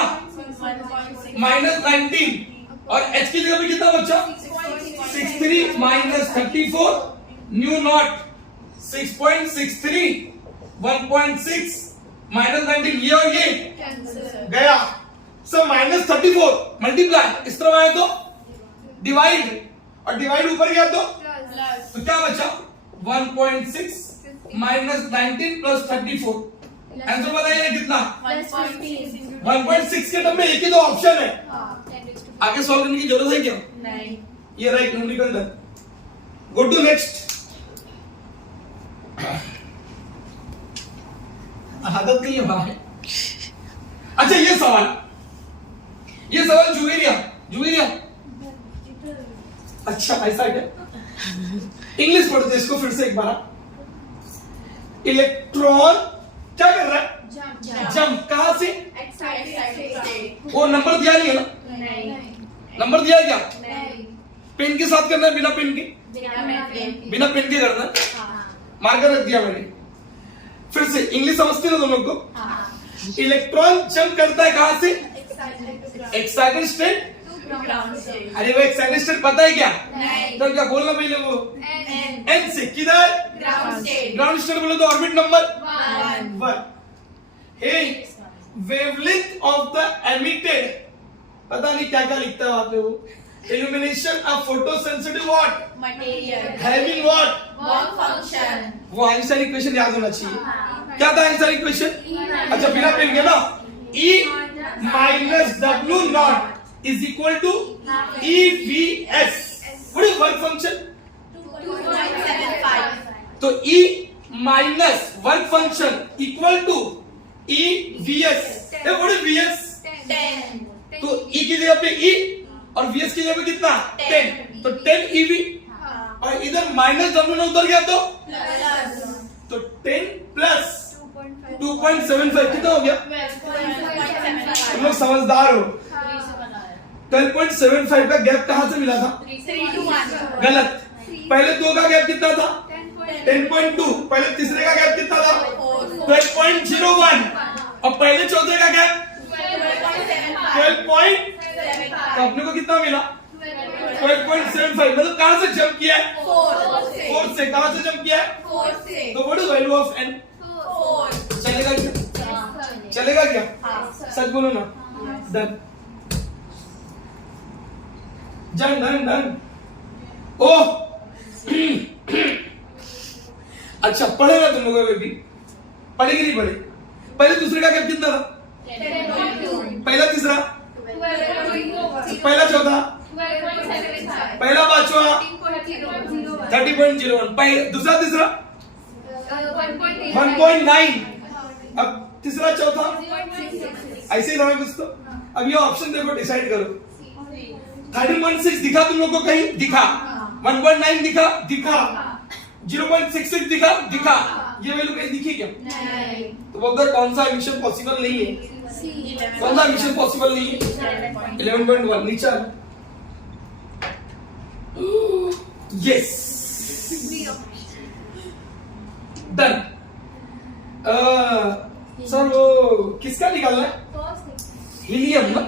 माइनस 19, और H की जगह पे कितना बच्चा, 63 माइनस 34, न्यू नॉट 6.63, 1.6 माइनस 19, ये और ये गया, सर माइनस 34 मल्टीप्लाई, इस तरह आए तो डिवाइड, और डिवाइड ऊपर गया तो क्या बचा, 1.6 माइनस 19 प्लस 34, आंसर बताइए कितना, 1.6 के टर्म में एक ही दो ऑप्शन है, आगे सॉल्व करने की जरूरत है क्या, नहीं, ये right numerical done. Go to next. आदत नहीं है भाई। अच्छा ये सवाल जुवेरिया, अच्छा ऐसा क्या, इंग्लिश पढ़ते इसको फिर से एक बार। इलेक्ट्रॉन क्या कर रहा है, जंप, कहां से, वो नंबर दिया नहीं है ना, नंबर दिया क्या, पेन के साथ करना है, बिना पेन के, बिना पेन के करना है, मार्कर रख दिया मैंने। फिर से इंग्लिश समझते हो तुम लोग को, इलेक्ट्रॉन जंप करता है कहां से, एक्साइटेड स्टेट, अरे वो एक्साइटेड स्टेट पता है क्या, तो क्या बोलना पहले, वो एन से किधर, ग्राउंड स्टेट बोले तो orbit number 1, hey wavelength of the emitted, पता नहीं क्या क्या लिखता है वहां पे वो, illumination of photosensitive what Material. Having what, Work function. वो आइंस्टाइन इक्वेशन याद होना चाहिए। क्या था आइंस्टाइन इक्वेशन? अच्छा बिना पेन के ना, E minus W naught is equal to EVS। What is work function? 2.75. तो E minus work function equal to EVS। What is VS? 10. तो E की जगह पे E और VS की जगह पे कितना 10, तो 10 EV, और इधर माइनस W ना उधर गया तो 10 प्लस 2.75 कितना हो गया? तुम लोग समझदार हो। 12.75 का गैप कहां से मिला था? 3 to 1. गलत। पहले दो का गैप कितना था? 10.2। पहले तीसरे का गैप कितना था? 12.01। और पहले चौथे का गैप 12. तो अपने को कितना मिला? 12.75। मतलब कहां से जंप किया है? 4 से। कहां से जंप किया है? 4 से. तो what is value of n? 4. चलेगा क्या? चलेगा क्या? सच बोलो ना। Done done done done. Oh अच्छा पढ़े ना तुम लोगों को भी? पढ़े कि नहीं पढ़े? पहले दूसरे का गैप कितना था? 10.2. पहला तीसरा, पहला चौथा, पहला पांचवा 30.01, पहले दूसरा तीसरा 1.9, अब तीसरा चौथा ऐसे ही था कुछ। तो अब ये ऑप्शन देखो, डिसाइड करो। 13.6 दिखा तुम लोग को कहीं? दिखा। 1.9 दिखा 0.66 दिखा। ये वैल्यू कहीं दिखी क्या? तो बोलते हैं कौन सा मिशन पॉसिबल नहीं है? कौन सा मिशन पॉसिबल नहीं है? 11.1 नीचे। Yes done. सर वो किसका निकालना है? हीलियम ना,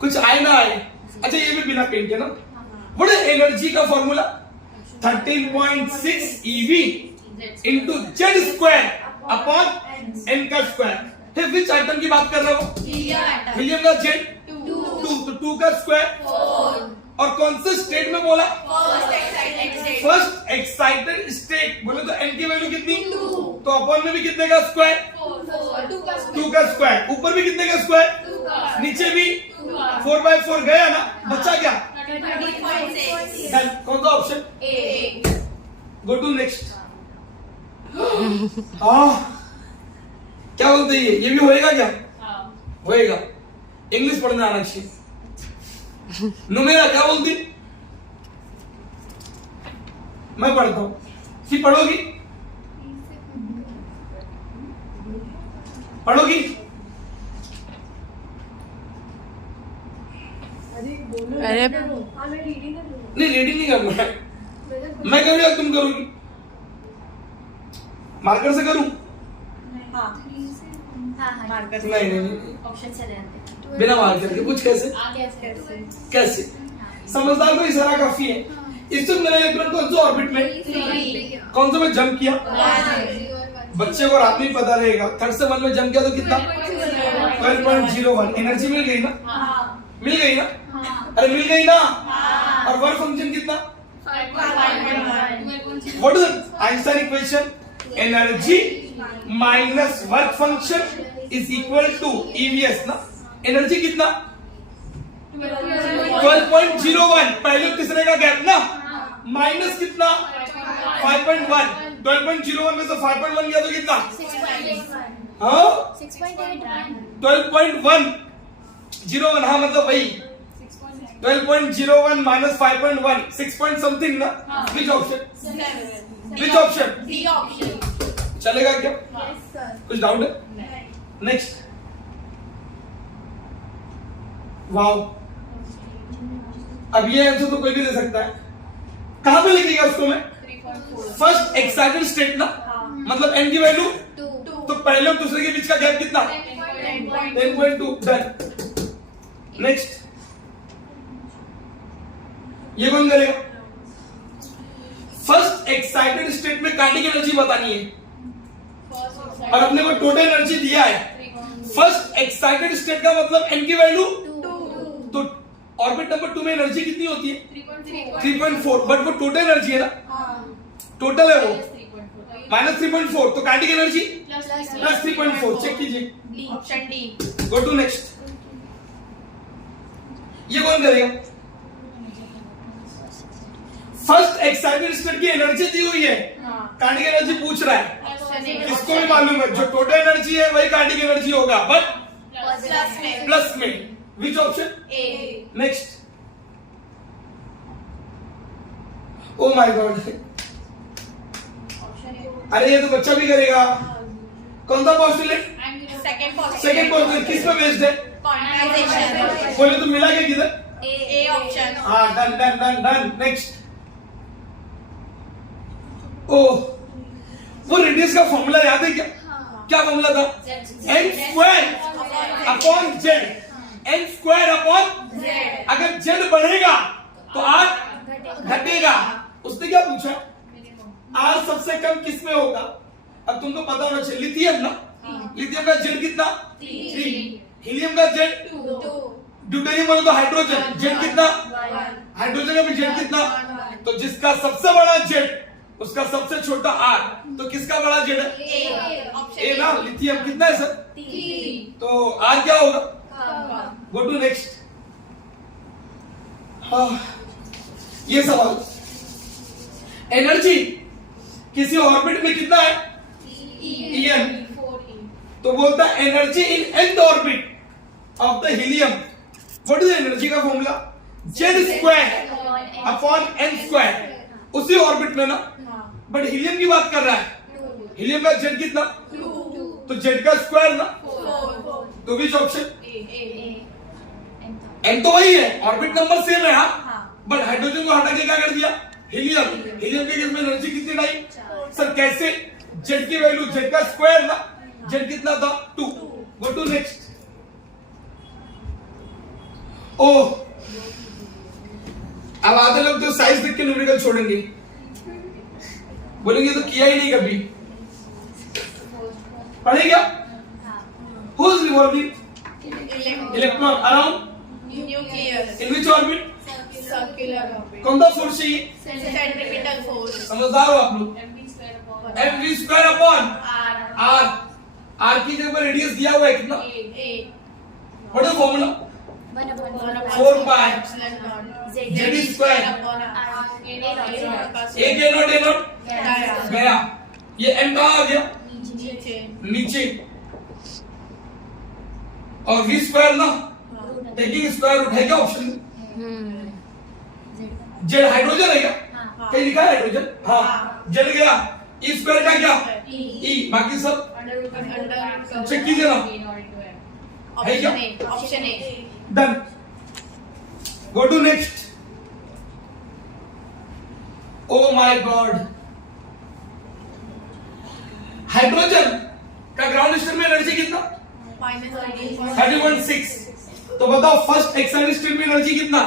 कुछ आए ना आए। अच्छा ये भी बिना पेन के ना। व्हाट इज एनर्जी का formula? 13.6 EV into Z square upon N का स्क्वायर। है विच आइटम की बात कर रहे हो? हीलियम का Z 2, तो 2 का स्क्वायर। 4. और कौन से स्टेट में बोला? First excited state. First excited state. बोले तो N की वैल्यू कितनी? 2. तो अपॉन में भी कितने का स्क्वायर? 2 का स्क्वायर। ऊपर भी कितने का स्क्वायर? नीचे भी 4/4 गया ना, बचा क्या? 30.6. Done. कौन सा option? A. Go to next. क्या बोलते हैं ये भी होएगा क्या? होएगा। इंग्लिश पढ़ना आना चाहिए। नुमेरा क्या बोलती? मैं पढ़ता हूं, फिर पढ़ोगी? पढ़ोगी? अरे नहीं रेडी नहीं करना है। मैं करूँ या तुम करोगी? मार्कर से करूं? नहीं नहीं नहीं, ऑप्शन से रहते बिना मार्कर के कुछ कैसे? कैसे? समझदार को इशारा काफी है। इस वक्त मेरा इलेक्ट्रॉन कौन से ऑर्बिट में, कौन से में जंप किया? बच्चे को रात में पता रहेगा। 3rd से 1 में जंप किया तो कितना? 12.01। एनर्जी मिल गई ना? मिल गई ना? अरे मिल गई ना? और वर्क फंक्शन कितना? What is Einstein equation? Energy minus work function is equal to EVS ना। एनर्जी कितना? 12.01। पहले तीसरे का गैप ना, माइनस कितना? 5.1। 12.01 में से 5.1 गया तो कितना? 12.101। हाँ मतलब वही 12.01 माइनस 5.1 6 पॉइंट समथिंग ना। Which option? Which option? D option. चलेगा क्या? सर कुछ डाउट है? नेक्स्ट। वाओ, अब ये आंसर तो कोई भी दे सकता है। कहां पे लिखेगा उसको मैं? 3.4. फर्स्ट एक्साइटेड स्टेट ना, मतलब n की वैल्यू 2. तो पहले और दूसरे के बीच का गैप कितना? 10.2। डन। नेक्स्ट। ये कौन करेगा? फर्स्ट एक्साइटेड स्टेट में काइनेटिक एनर्जी बतानी है। और अपने को टोटल एनर्जी दिया है। फर्स्ट एक्साइटेड स्टेट का मतलब n की वैल्यू 2, तो ऑर्बिट नंबर 2 में एनर्जी कितनी होती है 3.4, बट वो टोटल एनर्जी है ना, टोटल है वो -3.4, तो काइनेटिक एनर्जी प्लस 3.4। चेक कीजिए, option D. Go to next. ये कौन करेगा? फर्स्ट एक्साइटेड स्टेट की एनर्जी दी हुई है, काइनेटिक एनर्जी पूछ रहा है, इसको भी मालूम है जो टोटल एनर्जी है वही काइनेटिक एनर्जी होगा, बट प्लस में। Which option? A. Next. Oh my God, अरे ये तो बच्चा भी करेगा। कौन सा पॉस्टुलेट? सेकंड पॉस्टुलेट किस पे बेस्ड है? क्वांटाइजेशन। बोले तो मिला क्या किधर? A option. हाँ, done done done done. Next. Oh, वो रेडियस का फॉर्मूला याद है क्या? क्या फॉर्मूला था? n square upon z, n square upon Z। अगर z बढ़ेगा तो r घटेगा। उसने क्या पूछा? r सबसे कम किस में होगा? अब तुमको पता होना चाहिए, लिथियम ना, लिथियम का z कितना? 3, हीलियम का z 2, ड्यूटेरियम बोलो तो हाइड्रोजन, z कितना? हाइड्रोजन का भी z कितना? तो जिसका सबसे बड़ा z उसका सबसे छोटा r, तो किसका बड़ा z है? ए ना, लिथियम कितना है सर? 3। तो r क्या होगा? Go to next. ये सवाल, एनर्जी किसी ऑर्बिट में कितना है? En। तो बोलता है energy in nth orbit of the helium, what is energy का formula? z square upon n square. उसी ऑर्बिट में ना, बट हीलियम की बात कर रहा है, हीलियम का z कितना? तो z का स्क्वायर ना, तो विच ऑप्शन? n तो वही है, ऑर्बिट नंबर सेम है, हाँ, बट हाइड्रोजन को हटा के क्या कर दिया? हीलियम। हीलियम के केस में एनर्जी कितनी लाई? सर कैसे? z की वैल्यू z का स्क्वायर ना, z कितना था? 2। गो टू नेक्स्ट। ओह, अब आधे लोग तो साइज देख के न्यूमेरिकल छोड़ेंगे, बोलेंगे तो किया ही नहीं कभी। पढ़े क्या? Who is revolving electron around nucleus. In which orbit? Circular orbit. कौन सा फोर्स चाहिए? Centripetal force. समझदार हो आप लोग। mv square upon r. r की जगह पर रेडियस दिया हुआ है कितना? A. What is formula? 4 pi z square. a के नॉट a नॉट गया, ये m कहां आ गया? नीचे। और v स्क्वायर ना, टेकिंग स्क्वायर रूट है क्या ऑप्शन? z हाइड्रोजन है क्या? कहीं लिखा है हाइड्रोजन? हाँ, z गया। e स्क्वायर का क्या? e, बाकी सब चेक कीजिए ना, है क्या? Option A. Done. Go to next. Oh my God, hydrogen का ग्राउंड स्टेट में एनर्जी कितना? 30.6। तो बताओ फर्स्ट एक्साइटेड स्टेट में एनर्जी कितना?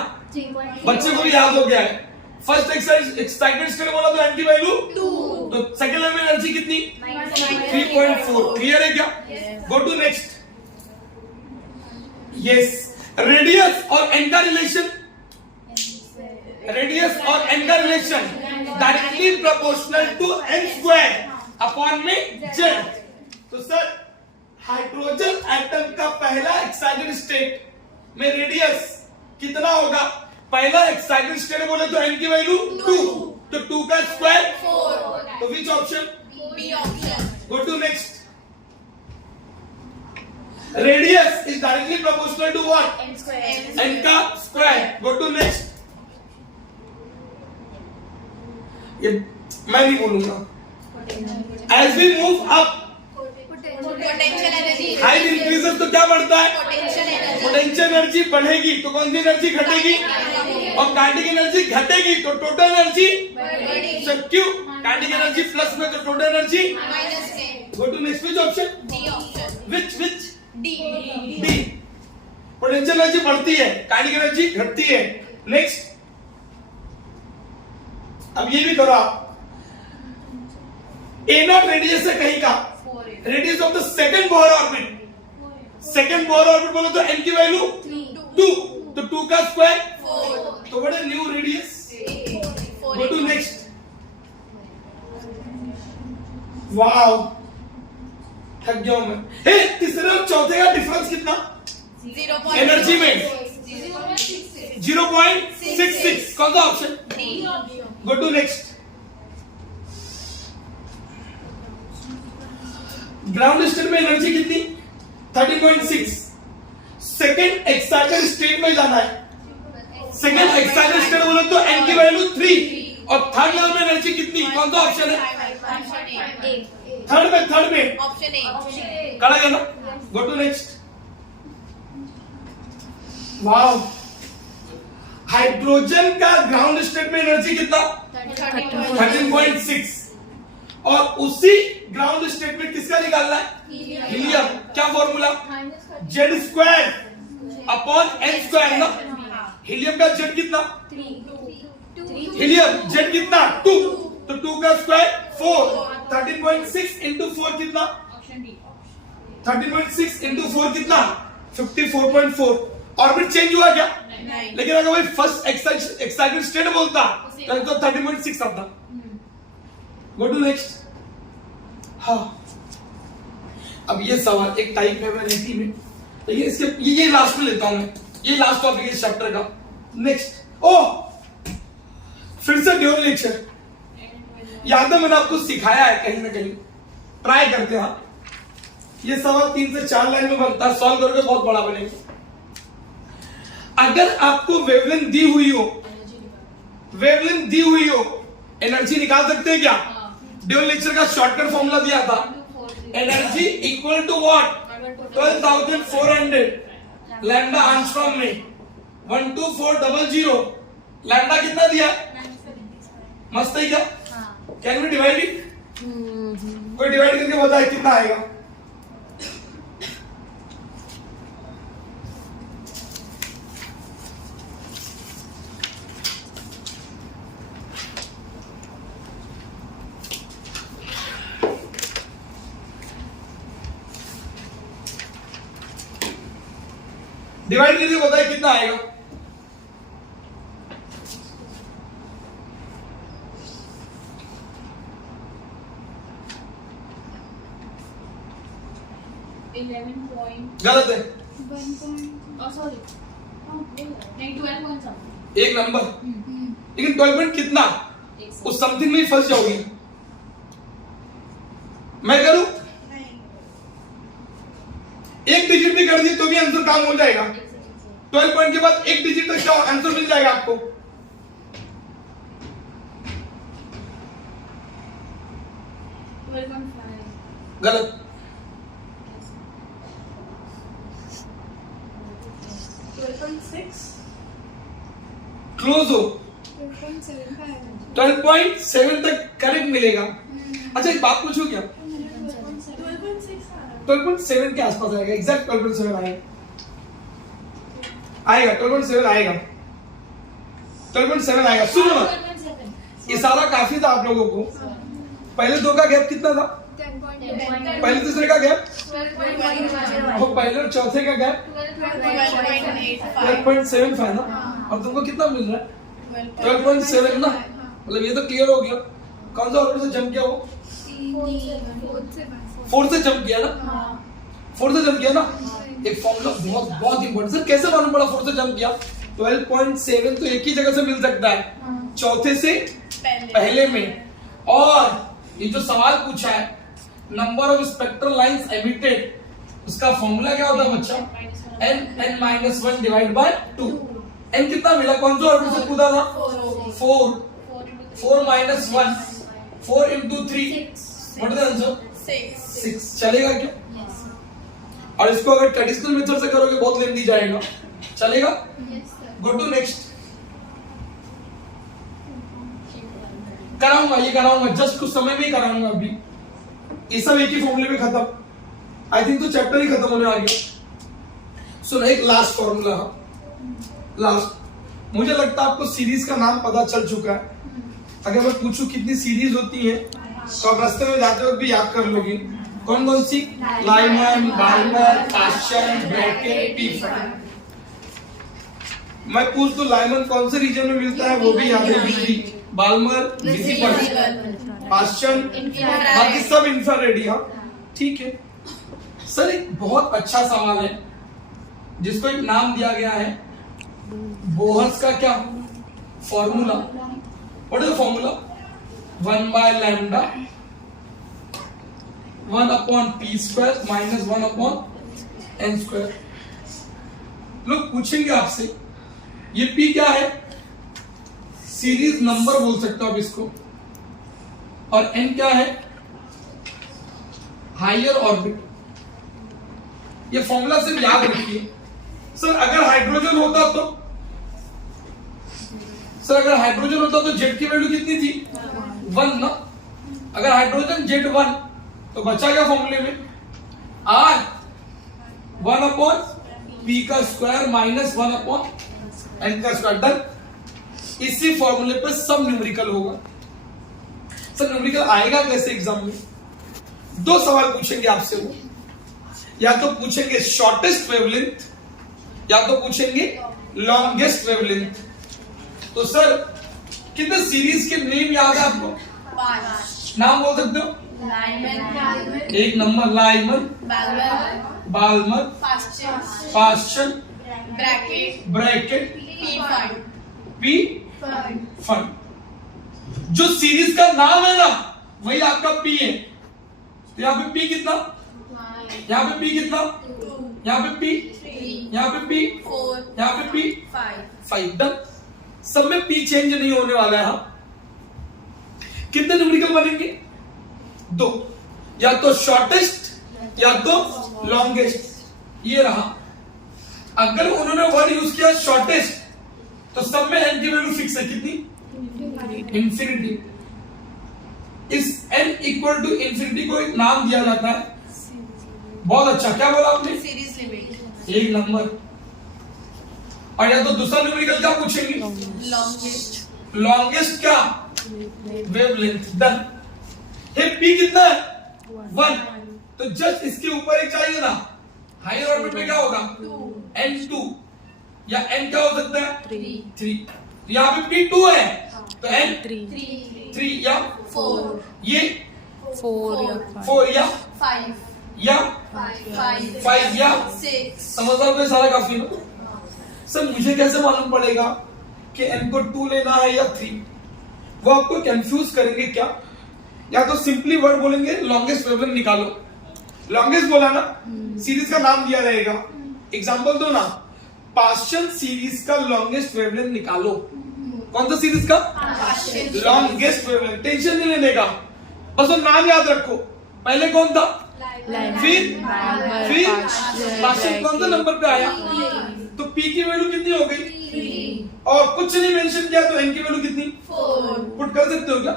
बच्चे को भी याद हो गया है। फर्स्ट एक्साइटेड स्टेट बोला तो n की वैल्यू 2, तो सेकंड लेवल में एनर्जी कितनी? 3.4। क्लियर है क्या? Go to next. Yes, radius और n का रिलेशन, रेडियस और n का relation directly proportional to n square upon में z। तो सर हाइड्रोजन एटम का पहला एक्साइटेड स्टेट में रेडियस कितना होगा? पहला एक्साइटेड स्टेट बोले तो n की वैल्यू 2, तो 2 का स्क्वायर 4। तो which option? B option. Go to next. Radius is directly proportional to what? n का स्क्वायर। Go to next. ये मैं नहीं बोलूंगा। As we move up potential energy height increases तो क्या बढ़ता है? Potential energy. पोटेंशियल एनर्जी बढ़ेगी तो कौन सी एनर्जी घटेगी? और काइनेटिक एनर्जी घटेगी तो टोटल एनर्जी। क्यों? काइनेटिक एनर्जी प्लस में तो टोटल एनर्जी माइनस में। Go to next. Which option? D option. Which D. D. Potential energy बढ़ती है, काइनेटिक एनर्जी घटती है। नेक्स्ट। अब ये भी करो आप, ए नॉट रेडियस है कहीं का, radius of the second Bohr orbit, second Bohr orbit बोलो तो n की वैल्यू 2, तो 2 का स्क्वायर 4. तो what is new radius? Go to next. Wow, थक गया हूं मैं. हे, तीसरे और चौथे का डिफरेंस कितना? 0. एनर्जी में 0.66. कौन सा option? Go to next. Ground state में एनर्जी कितनी? 13.6. सेकेंड एक्साइटेड स्टेट में जाना है. सेकेंड एक्साइटेड स्टेट बोलो तो n की वैल्यू 3 और थर्ड लेवल में एनर्जी कितनी? कौन सा ऑप्शन है? थर्ड में ऑप्शन ए. कड़ा गया ना. Go to next. Wow, hydrogen का ग्राउंड स्टेट में एनर्जी कितना? 13.6 और उसी ग्राउंड स्टेट में किसका निकालना है? हीलियम. क्या फॉर्मूला? Z² अपॉन n² ना. हीलियम का Z कितना? हीलियम Z कितना? 2, तो 2 का स्क्वायर 4. 13.6 इंटू 4 कितना? 13.6 इंटू 4 कितना? 54.4. ऑर्बिट चेंज हुआ क्या? लेकिन अगर वही फर्स्ट एक्साइटेड स्टेट बोलता तो 13.6 आता. Go to next. हाँ, अब ये सवाल एक टाइप है वैलिडिटी में, लेकिन इसके ये लास्ट में लेता हूं मैं. ये लास्ट टॉपिक है इस चैप्टर का. नेक्स्ट. ओह, फिर से ड्यूअल लेक्चर. याद है मैंने आपको सिखाया है कहीं ना कहीं. ट्राई करते हैं. ये सवाल 3 से 4 लाइन में बनता है. सॉल्व करके बहुत बड़ा बनेगा. अगर आपको वेवलेंथ दी हुई हो, एनर्जी निकाल सकते हैं क्या? ड्यूअल लेक्चर का शॉर्टकट फॉर्मूला दिया था. Energy equal to what? 12,400 lambda angstrom में 12400. लैम्डा कितना दिया? मस्त है क्या? Can we divide it? कोई डिवाइड करके बताए कितना आएगा? डिवाइड करके बताए कितना आएगा? गलत है. एक नंबर. लेकिन 12 पॉइंट कितना? उस समथिंग में ही फंस जाओगी. मैं करूं? एक डिजिट भी कर दी तो भी आंसर काम हो जाएगा. 12 पॉइंट के बाद एक डिजिट तक क्या आंसर मिल जाएगा आपको? गलत. 12.6 क्लोज हो. 12.75 12.7 तक करेक्ट मिलेगा. अच्छा एक बात पूछूं क्या? 12.7 के आसपास आएगा. एग्जैक्ट 12.7 आएगा 12.7 आएगा. 12.7 आएगा. सुनो ना, इशारा काफी था आप लोगों को. पहले दो का गैप कितना था? 10.8 पहले दूसरे का गैप 12.5 और पहले और चौथे का गैप 12.75 ना. अब तुमको कितना मिल रहा है? 12.7 ना. मतलब ये तो क्लियर हो गया. कौन सा ऑर्बिट से जंप किया? वो 4 से जंप किया ना. 4 से जंप किया ना. एक फॉर्मूला बहुत बहुत इंपॉर्टेंट. सर कैसे मालूम पड़ा 4 से जंप किया? 12.7 तो एक ही जगह से मिल सकता है, चौथे से पहले में. और ये जो सवाल पूछा है number of spectral lines emitted, उसका फॉर्मूला क्या होता है बच्चा? n(-1) divide by 2. n कितना मिला? कौन सा ऑर्बिट से कूदा था? 4. 4 - 1 4 into 3 what is the answer? 6. चलेगा क्या? और इसको अगर ट्रेडिशनल मेथड से करोगे बहुत लेंदी जाएगा. चलेगा? Go to next. कराऊंगा, ये कराऊंगा, जस्ट कुछ समय में ही कराऊंगा. अभी ये सब एक ही फॉर्मूले में खत्म. आई थिंक तो चैप्टर ही खत्म होने आ गया. सुनो एक लास्ट फॉर्मूला. लास्ट. मुझे लगता है आपको सीरीज का नाम पता चल चुका है. अगर मैं पूछूं कितनी सीरीज होती है तो आप रास्ते में जाते वक्त भी याद कर लोगे. कौन कौन सी? Lyman, Balmer, Paschen, Brackett, Pfund. मैं पूछ दूं लाइमन कौन से रीजन में मिलता है वो भी याद है? दिल्ली। बाल्मर विजिबल, पाश्चन बाकी सब इंफ्रारेड। हाँ ठीक है सर। एक बहुत अच्छा सवाल है जिसको एक नाम दिया गया है बोहर्स का क्या formula? What is the formula? 1 by lambda 1 upon p square minus 1 upon n square। लोग पूछेंगे आपसे ये p क्या है? सीरीज नंबर बोल सकते हो आप इसको। और n क्या है? Higher orbit. ये फॉर्मूला सिर्फ याद रखिए। सर अगर हाइड्रोजन होता तो जेड की वैल्यू कितनी थी? 1 ना। अगर हाइड्रोजन जेड 1 तो बचा क्या फॉर्मूले में? आर 1 अपॉन पी का स्क्वायर माइनस 1 अपॉन एन का स्क्वायर। डन। इसी फॉर्मूले पर सब न्यूमेरिकल होगा। सर न्यूमेरिकल आएगा कैसे एग्जाम में? 2 सवाल पूछेंगे आपसे वो। या तो पूछेंगे शॉर्टेस्ट वेवलेंथ या तो पूछेंगे लॉन्गेस्ट वेवलेंथ। तो सर कितने सीरीज के नेम याद है आपको? 5 नाम बोल सकते हो? लाइमन, एक number Lyman, Balmer, Paschen, Brackett, Pfund. जो सीरीज का नाम है ना वही आपका पी है। तो यहाँ पे पी कितना? यहाँ पे पी कितना? यहाँ पे पी, यहाँ पे पी, यहाँ पे पी 5। डन। सब में पी चेंज नहीं होने वाला है। हाँ कितने न्यूमेरिकल बनेंगे? 2, या तो शॉर्टेस्ट या तो लॉन्गेस्ट। ये रहा। अगर उन्होंने वर्ड यूज किया शॉर्टेस्ट तो सब में n की वैल्यू फिक्स है। कितनी? इंफिनिटी। इस n इक्वल टू इंफिनिटी को एक नाम दिया जाता है। बहुत अच्छा। क्या बोला आपने? Series limit. एक नंबर। और या तो दूसरा न्यूमेरिकल क्या पूछेंगे? लॉन्गेस्ट क्या? वेवलेंथ। डन। हे पी कितना है? 1। तो जस्ट इसके ऊपर एक चाहिए ना। हायर ऑर्बिट में क्या होगा? n2 या n क्या हो सकता है? 3। यहाँ पे p2 है तो n 3 या 4। ये 4 या 5 या 6। समझदार को सारा काफी ना। सर मुझे कैसे मालूम पड़ेगा कि n को 2 लेना है या 3? वो आपको कंफ्यूज करेंगे क्या? या तो सिंपली वर्ड बोलेंगे लॉन्गेस्ट वेवलेंथ निकालो। लॉन्गेस्ट बोला ना सीरीज का नाम दिया रहेगा। एग्जांपल दो ना। पाश्चन सीरीज का लॉन्गेस्ट वेवलेंथ निकालो। कौन सा सीरीज का? Longest wavelength. टेंशन नहीं लेने का, बस वो नाम याद रखो। पहले कौन था? फिर पाश्चन कौन सा नंबर पे आया? तो P की वैल्यू कितनी हो गई? 3। और कुछ नहीं मेंशन किया तो N की वैल्यू कितनी? 4। पुट कर सकते हो क्या?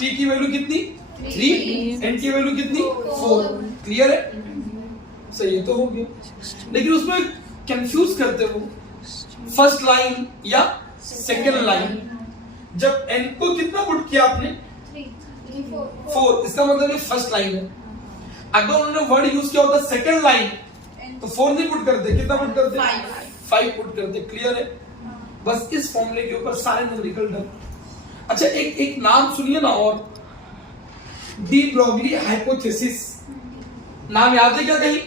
P की वैल्यू कितनी? 3। N की वैल्यू कितनी? 4। क्लियर है? सही है तो हो गया। लेकिन उसमें कंफ्यूज करते हो फर्स्ट लाइन या सेकेंड लाइन। जब N को कितना पुट किया आपने? 4। इसका मतलब ये फर्स्ट लाइन है। अगर उन्होंने वर्ड यूज किया होता सेकेंड लाइन तो 4 नहीं पुट करते। कितना पुट करते? 5 पुट करते। क्लियर है? बस इस फॉर्मूले के ऊपर सारे न्यूमेरिकल डन। अच्छा एक नाम सुनिए ना और। De Broglie hypothesis. नाम याद है क्या कहीं?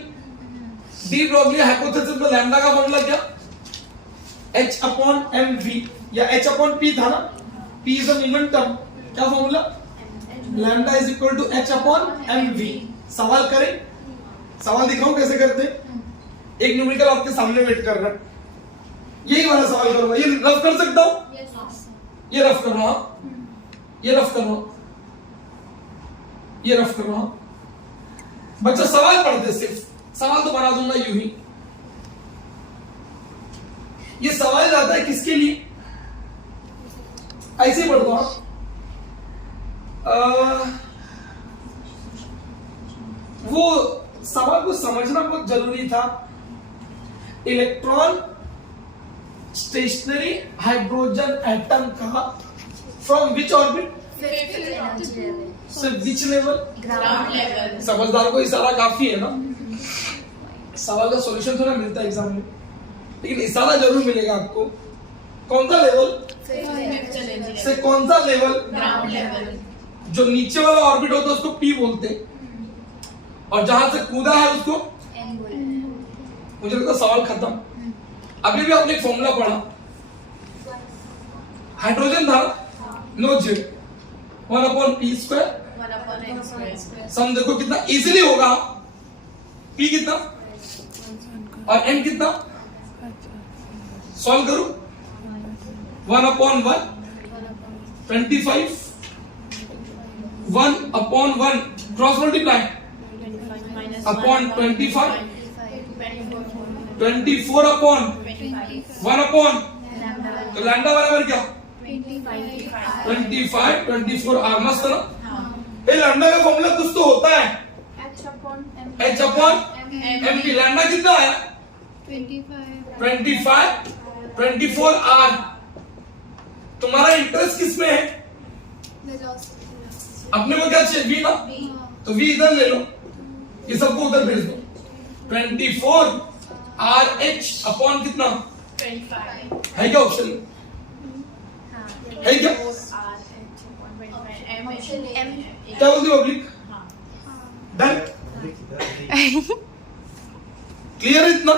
डी ब्रोगली हाइपोथेसिस में लैम्डा का फॉर्मूला क्या? h अपॉन mv या h अपॉन p था ना। p is a momentum. क्या फॉर्मूला? Lambda is equal to h upon mv। सवाल करें? सवाल दिखाऊं कैसे करते? एक न्यूमेरिकल आपके सामने वेट कर रहा है। यही वाला सवाल करूंगा। ये रफ कर सकता हूं? ये रफ कर रहा हूं, ये रफ कर रहा हूं, ये रफ कर रहा हूं। बच्चा सवाल पढ़ते सिर्फ। सवाल तो बना दूंगा यूं ही। ये सवाल आता है किसके लिए? ऐसे पढ़ता हूं। वो सवाल को समझना बहुत जरूरी था। इलेक्ट्रॉन स्टेशनरी हाइड्रोजन एटम का from which orbit? Fifth energy level. सिर्फ विच लेवल? Ground level. समझदार को इशारा काफी है ना, सवाल का सॉल्यूशन थोड़ा मिलता है एग्जाम में, लेकिन इशारा जरूर मिलेगा आपको। कौन सा लेवल? Fifth energy level. से कौन सा लेवल? Ground level. जो नीचे वाला ऑर्बिट होता है उसको पी बोलते हैं, और जहां से कूदा है उसको, N बोलते हैं. मुझे लगता है सवाल खत्म। अभी भी आपने एक फॉर्मूला पढ़ा, हाइड्रोजन था नो जेड 1/p²। 1/n². सम देखो कितना इजीली होगा, p कितना और n कितना, सॉल्व करो। 1/1 25, 1/1 क्रॉस मल्टीप्लाई अपॉन 25, 24/1/, तो लैम्डा बराबर क्या? 25, 24 आर। मस्त ना? ये लैम्डा का फॉर्मूला कुछ तो होता है, h/m। लैम्डा कितना आया? 25, 24 आर। तुम्हारा इंटरेस्ट किस में है? अपने को क्या चाहिए? v ना, तो v इधर ले लो, ये सबको उधर भेज दो। 24 RH अपॉन कितना 25. है क्या ऑप्शन? है क्या? क्या बोलती हो पब्लिक? डन? क्लियर इतना?